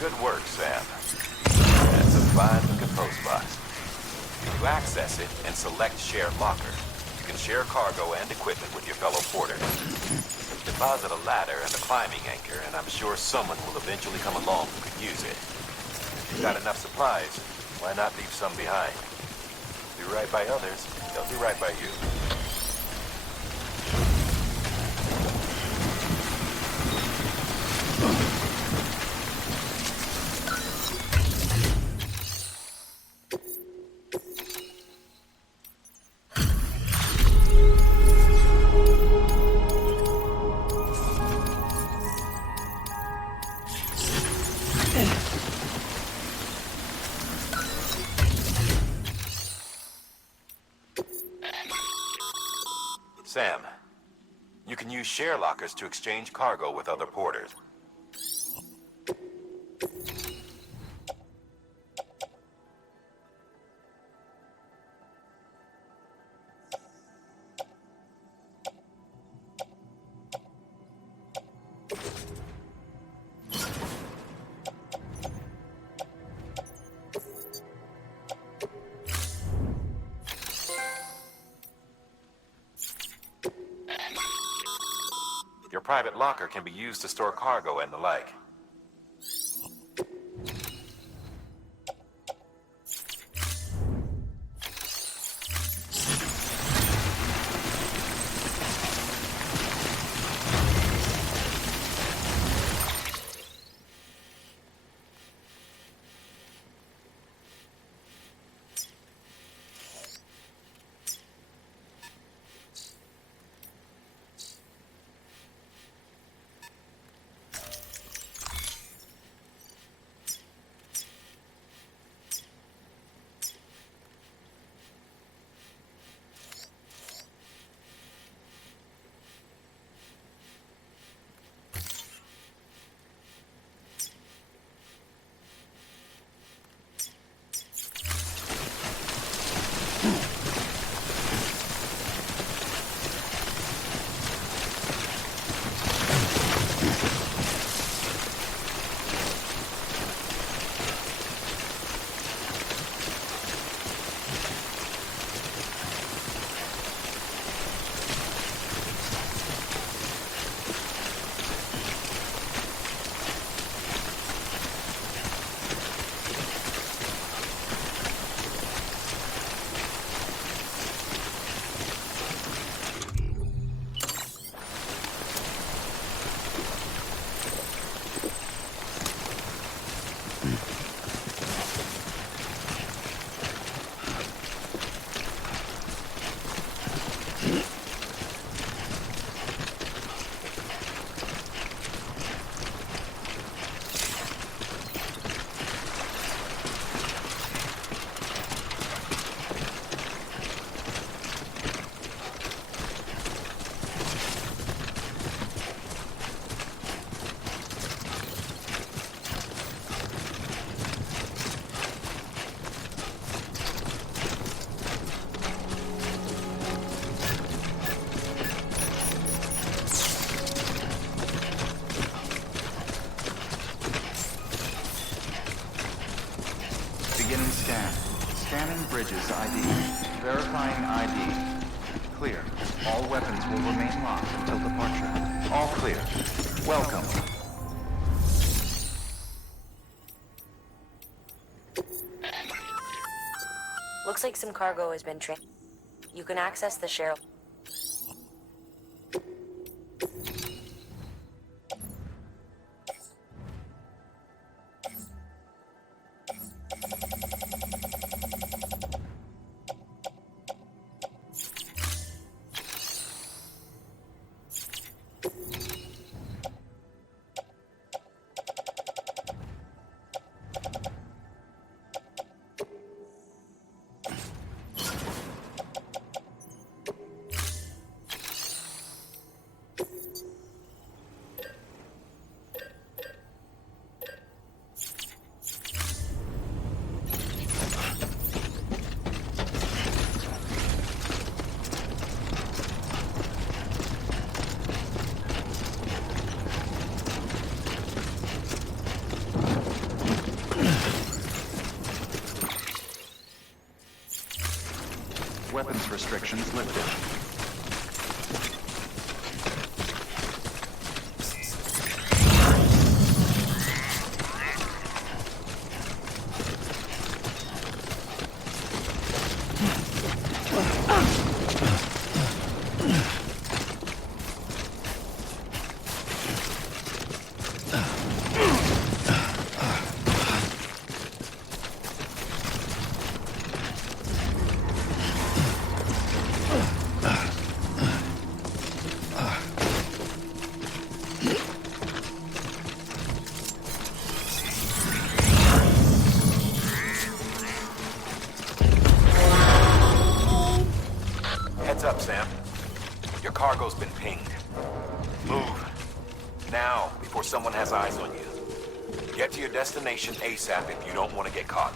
Good work, Sam. That's a fine-looking postbox. If you access it and select Share Locker, you can share cargo and equipment with your fellow porters. Deposit a ladder and a climbing anchor, and I'm sure someone will eventually come along who could use it. If you've got enough supplies, why not leave some behind? Do right by others, they'll do right by you. Sam, you can use share lockers to exchange cargo with other porters. Your private locker can be used to store cargo and the like. Beginning scan. Scanning bridges ID. Verifying ID. Clear. All weapons will remain locked until departure. All clear. Welcome. Looks like some cargo has been You can access the share. Weapons restrictions lifted. Heads up, Sam. Your cargo's been pinged. Move. Now, before someone has eyes on you. Get to your destination ASAP if you don't want to get caught.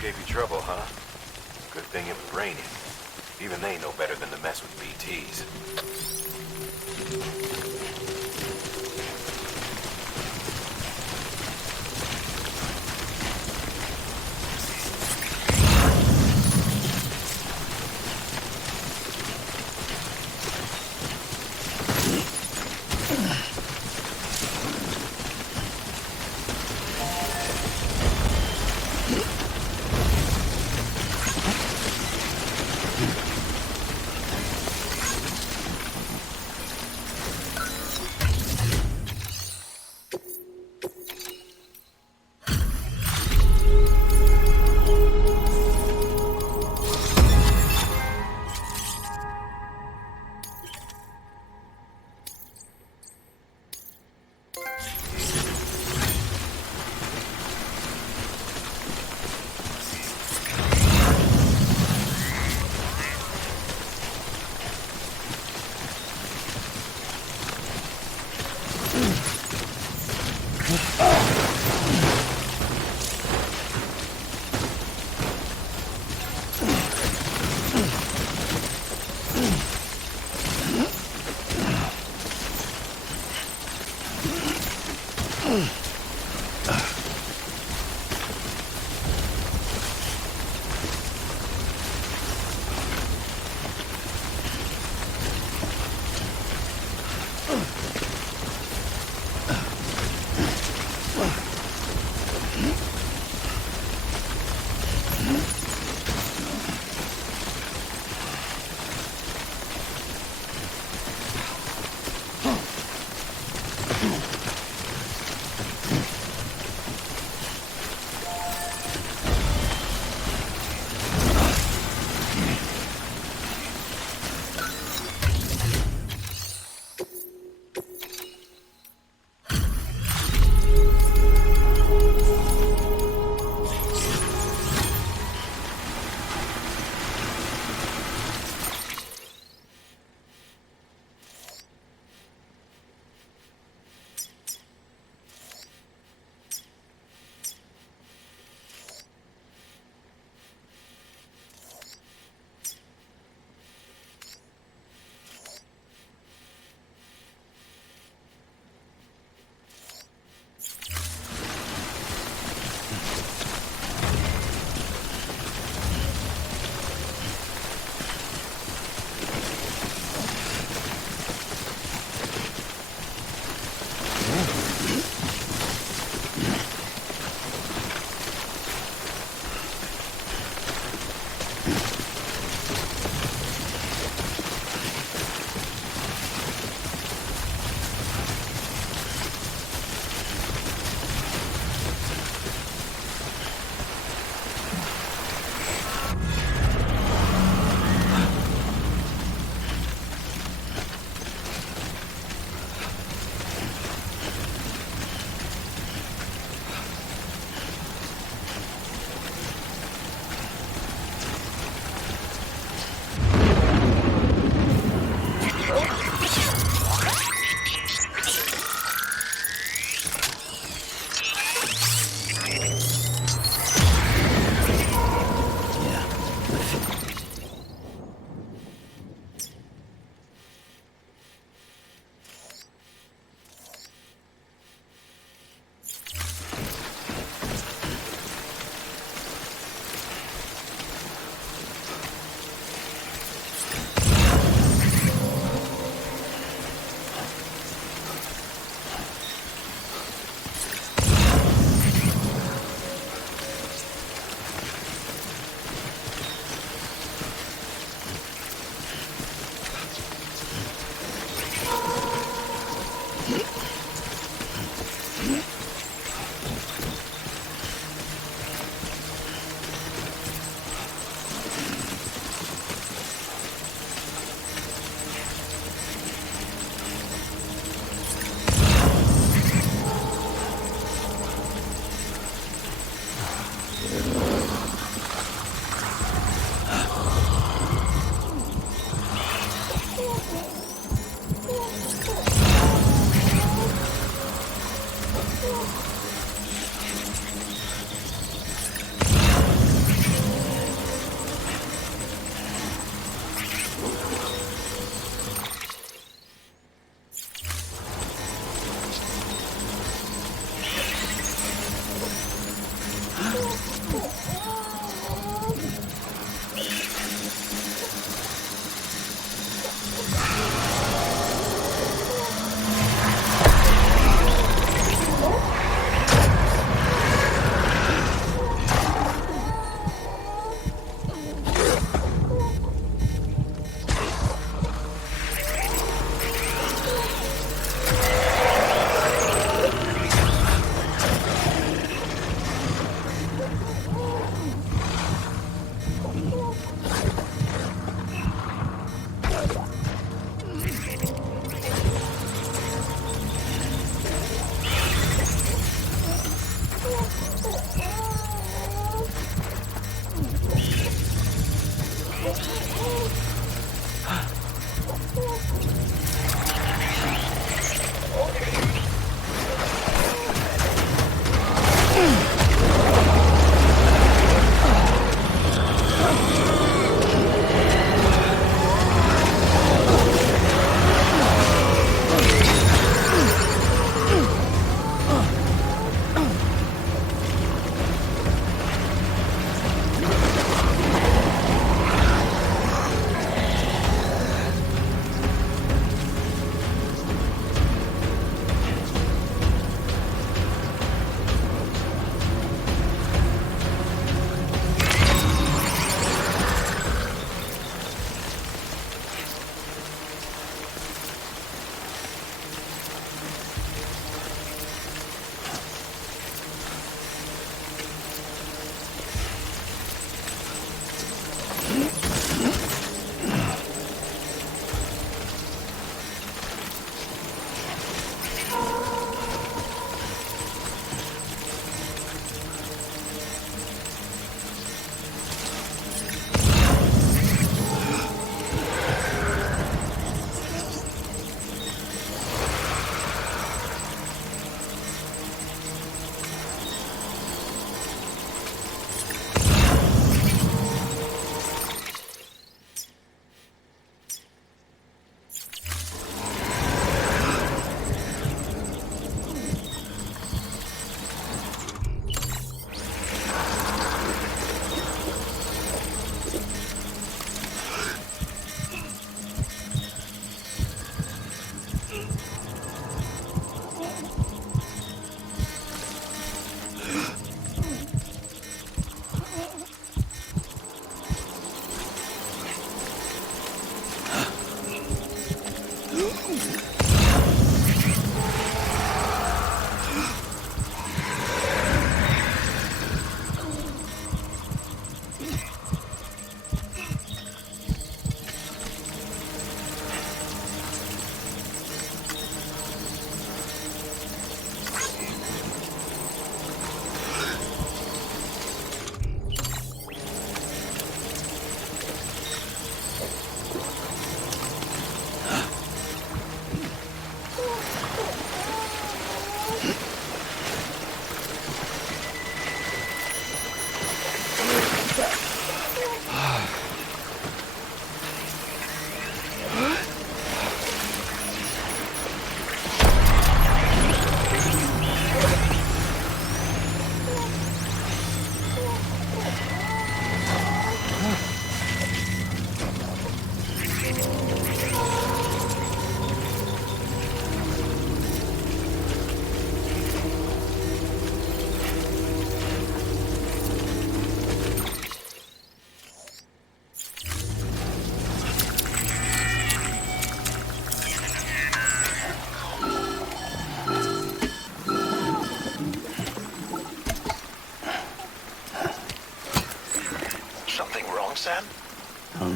gave you trouble, huh? Good thing it was raining. Even they know better than to mess with BTs.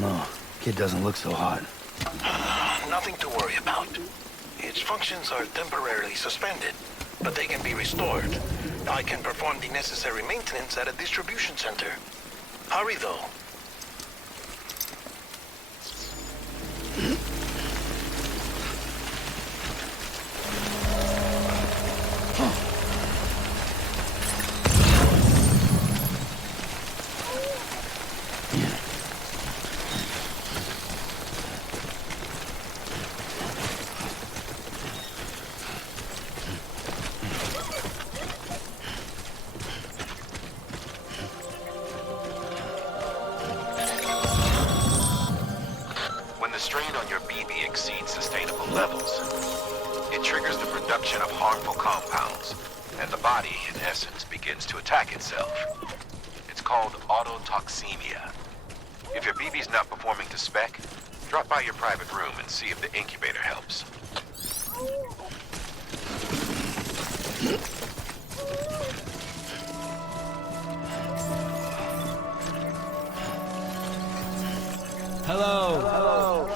know. Kid doesn't look so hot. Nothing to worry about. Its functions are temporarily suspended, but they can be restored. I can perform the necessary maintenance at a distribution center. Hurry, though. If your BB's not performing to spec, drop by your private room and see if the incubator helps. Hello.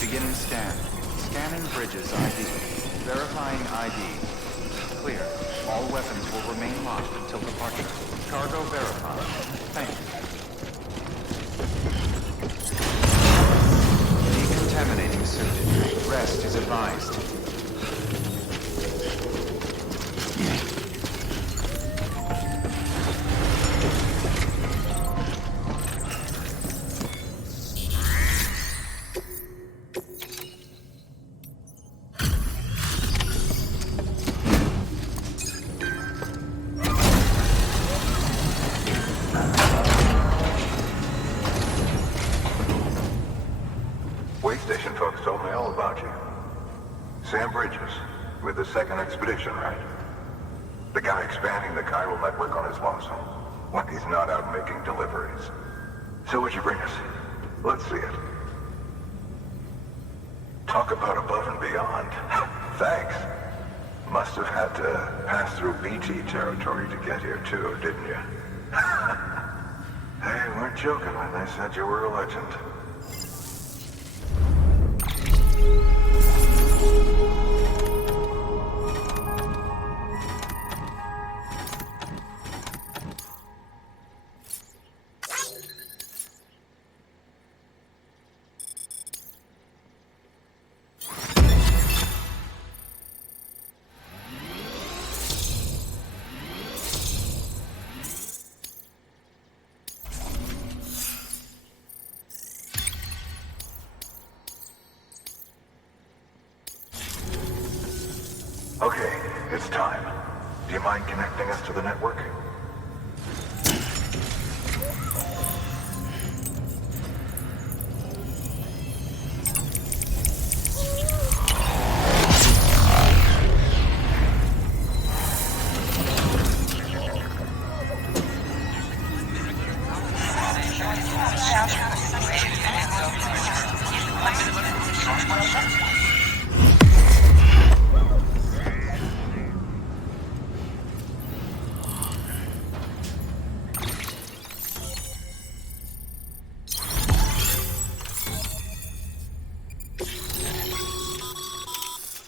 Beginning scan. Scanning bridges ID. Verifying ID. Clear. All weapons will remain locked until departure. Cargo verified. Thank you. Decontaminating suit. Rest is advised. Station folks told me all about you. Sam Bridges, with the second expedition, right? The guy expanding the chiral network on his lonesome, when he's not out making deliveries. So what'd you bring us? Let's see it. Talk about above and beyond. Thanks. Must have had to pass through BT territory to get here too, didn't you? They weren't joking when they said you were a legend. Okay, it's time. Do you mind connecting us to the network?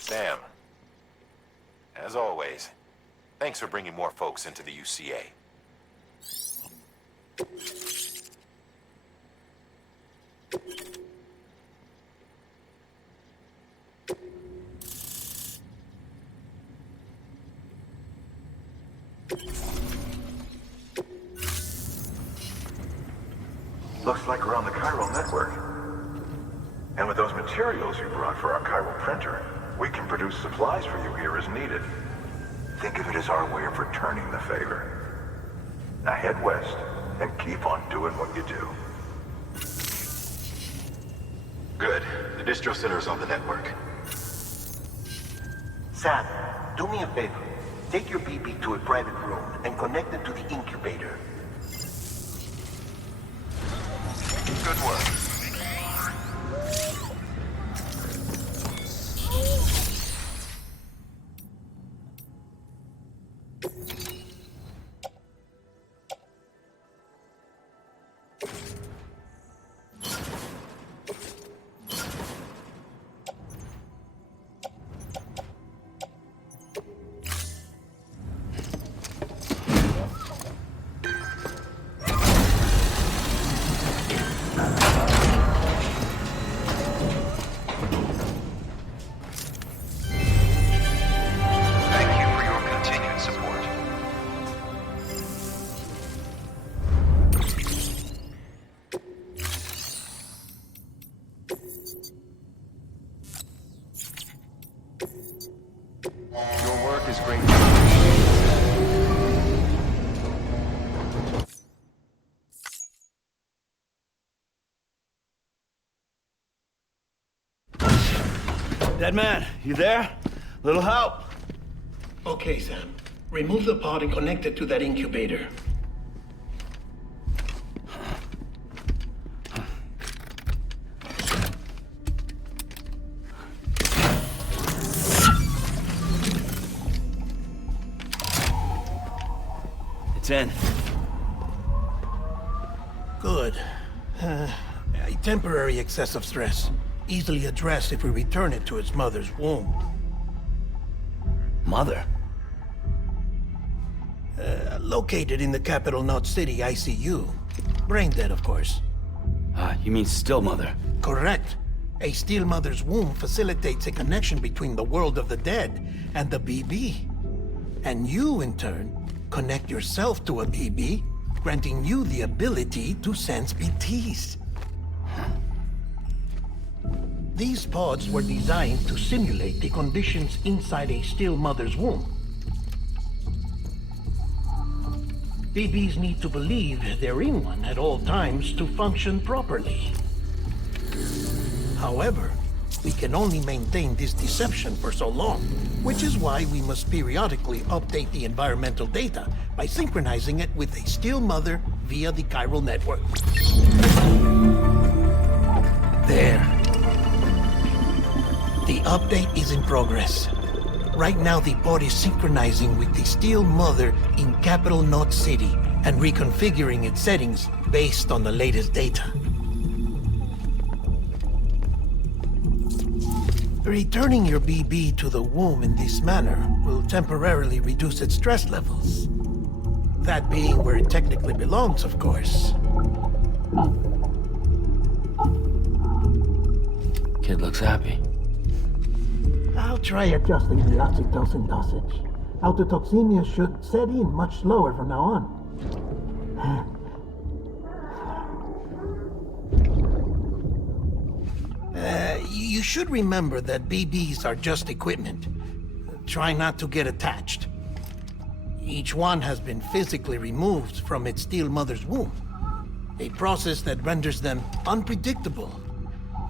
Sam, as always, thanks for bringing more folks into the UCA. Looks like we're on the chiral network. And with those materials you brought for our chiral printer, we can produce supplies for you here as needed. Think of it as our way of returning the favor. Now head west and keep on doing what you do. Good. The distro center is on the network. Sam, do me a favor. Take your BB to a private room and connect it to the incubator. Good work. is greatly appreciated. Dead man, you there? Little help? Okay, Sam. Remove the pod and connect it to that incubator. It's in. Good. A temporary excessive stress. Easily addressed if we return it to its mother's womb. Mother? Located in the capital Knot City ICU. Brain dead, of course. You mean still mother? Correct. A still mother's womb facilitates a connection between the world of the dead and the BB. And you, in turn, connect yourself to a BB, granting you the ability to sense BTs. These pods were designed to simulate the conditions inside a still mother's womb. BBs need to believe they're in one at all times to function properly. However, we can only maintain this deception for so long, which is why we must periodically update the environmental data by synchronizing it with a still mother via the chiral network. There. The update is in progress. Right now, the pod is synchronizing with the still mother in capital Knot City and reconfiguring its settings based on the latest data. Returning your BB to the womb in this manner will temporarily reduce its stress levels. That being where it technically belongs, of course. Kid looks happy. I'll try adjusting the oxytocin dosage. Autotoxemia should set in much slower from now on. You should remember that BBs are just equipment. Try not to get attached. Each one has been physically removed from its still mother's womb. A process that renders them unpredictable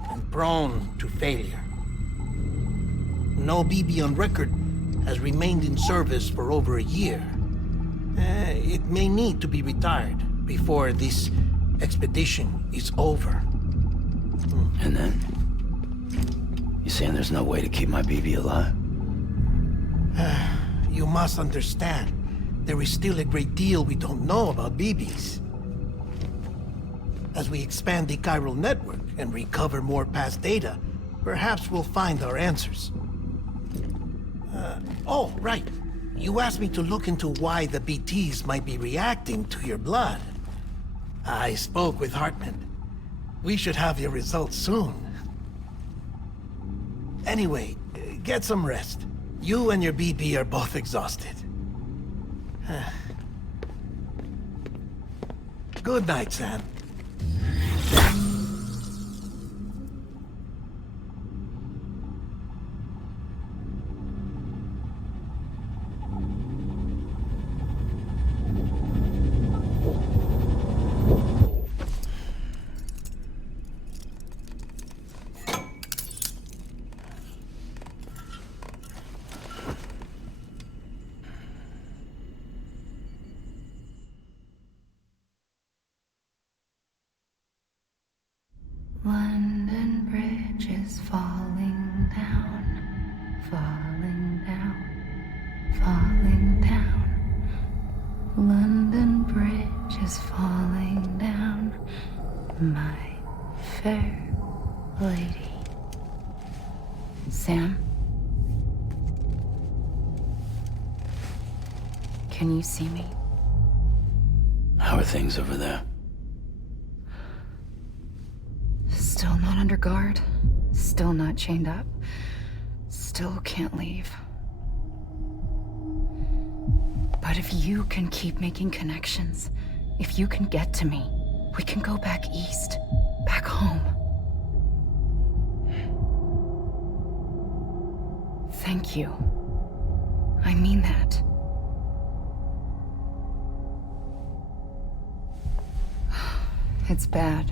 and prone to failure. No BB on record has remained in service for over a year. It may need to be retired before this expedition is over. And then? You saying there's no way to keep my BB alive? You must understand, there is still a great deal we don't know about BBs. As we expand the chiral network and recover more past data, perhaps we'll find our answers. Oh, right. You asked me to look into why the BTs might be reacting to your blood. I spoke with Hartman. We should have your results soon. Anyway, get some rest. You and your BB are both exhausted. Good night, Sam. London Bridge is falling down, falling down, falling down. London Bridge is falling down, my fair lady. Sam? Can you see me? How are things over there? Still not under guard. Still not chained up. Still can't leave. But if you can keep making connections, if you can get to me, we can go back east. Back home. Thank you. I mean that. It's bad.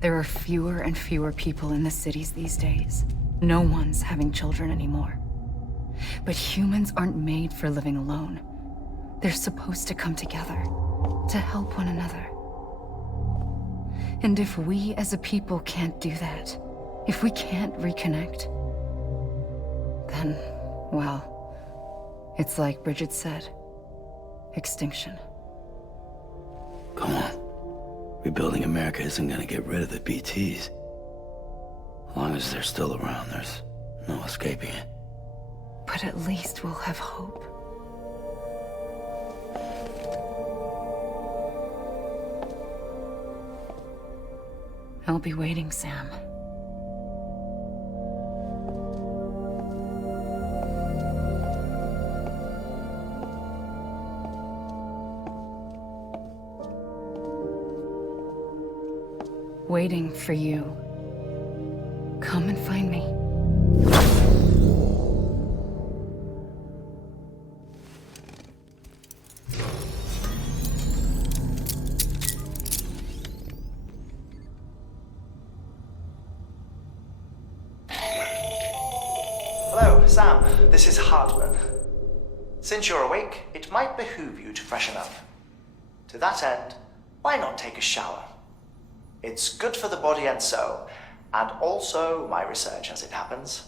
There are fewer and fewer people in the cities these days. No one's having children anymore. But humans aren't made for living alone. They're supposed to come together, to help one another. And if we as a people can't do that, if we can't reconnect, then, well, it's like Bridget said, extinction. Come on. Rebuilding America isn't gonna get rid of the BTs. As long as they're still around, there's no escaping it. But at least we'll have hope. I'll be waiting, Sam. Waiting for you. Come and find me. Hello, Sam. This is Hartman. Since you're awake, it might behoove you to freshen up. To that end, why not take a shower? It's good for the body and soul, and also my research as it happens.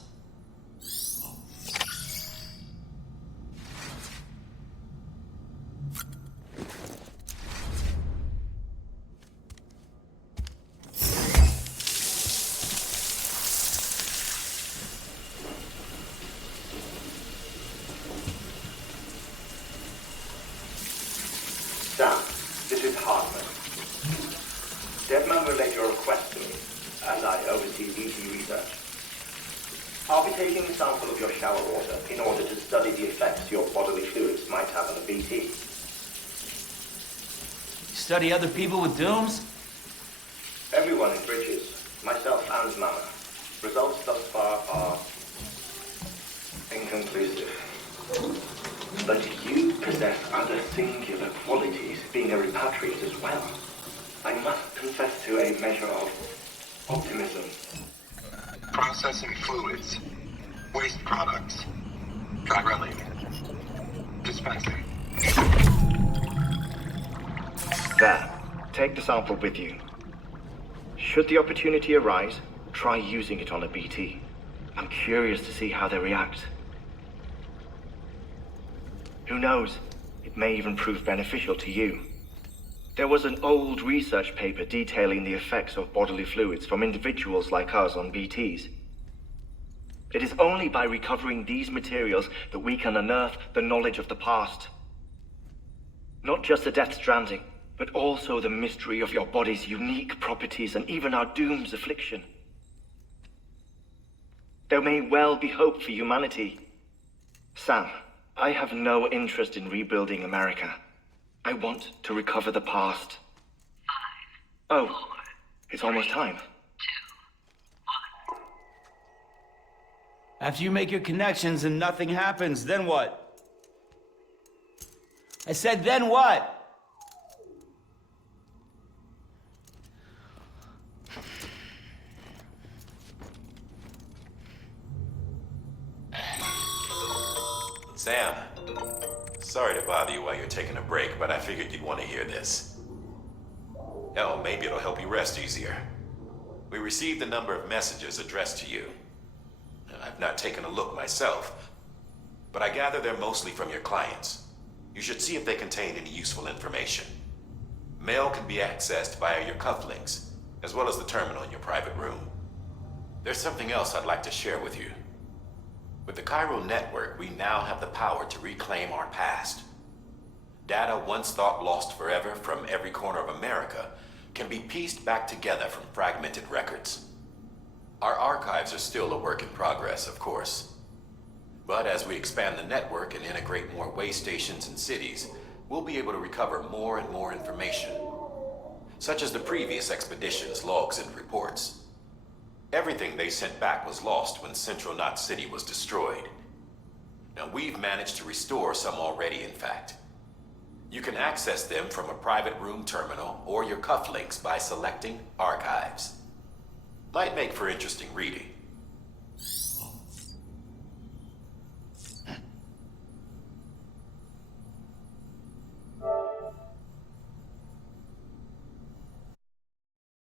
Sam, this is Hartman. Deadman relayed your request to me, as I oversee BT research. I'll be taking a sample of your shower water in order to study the effects your bodily fluids might have on the BT. Study other people with dooms? Everyone in Bridges, myself and Mama. Results thus far are inconclusive. But you possess other singular qualities, being a repatriate as well. I must confess to a measure of optimism. Processing fluids. Waste products. Drilling. Dispensing. There. Take the sample with you. Should the opportunity arise, try using it on a BT. I'm curious to see how they react. Who knows? It may even prove beneficial to you. There was an old research paper detailing the effects of bodily fluids from individuals like us on BTs. It is only by recovering these materials that we can unearth the knowledge of the past. Not just the Death Stranding, but also the mystery of your body's unique properties and even our doom's affliction. There may well be hope for humanity. Sam, I have no interest in rebuilding America. I want to recover the past. 5, 4, it's almost time. 2, 1. After you make your connections and nothing happens, then what? I said, then what? Sam, sorry to bother you while you're taking a break, but I figured you'd want to hear this. Hell, maybe it'll help you rest easier. We received a number of messages addressed to you. I've not taken a look myself, but I gather they're mostly from your clients. You should see if they contain any useful information. Mail can be accessed via your cufflinks, as well as the terminal in your private room. There's something else I'd like to share with you. With the Cairo network, we now have the power to reclaim our past. Data once thought lost forever from every corner of America can be pieced back together from fragmented records. Our archives are still a work in progress, of course. But as we expand the network and integrate more way stations and cities, we'll be able to recover more and more information, such as the previous expedition's logs and reports. Everything they sent back was lost when Central Knot City was destroyed. Now, we've managed to restore some already, in fact. You can access them from a private room terminal or your cufflinks by selecting Archives. Might make for interesting reading.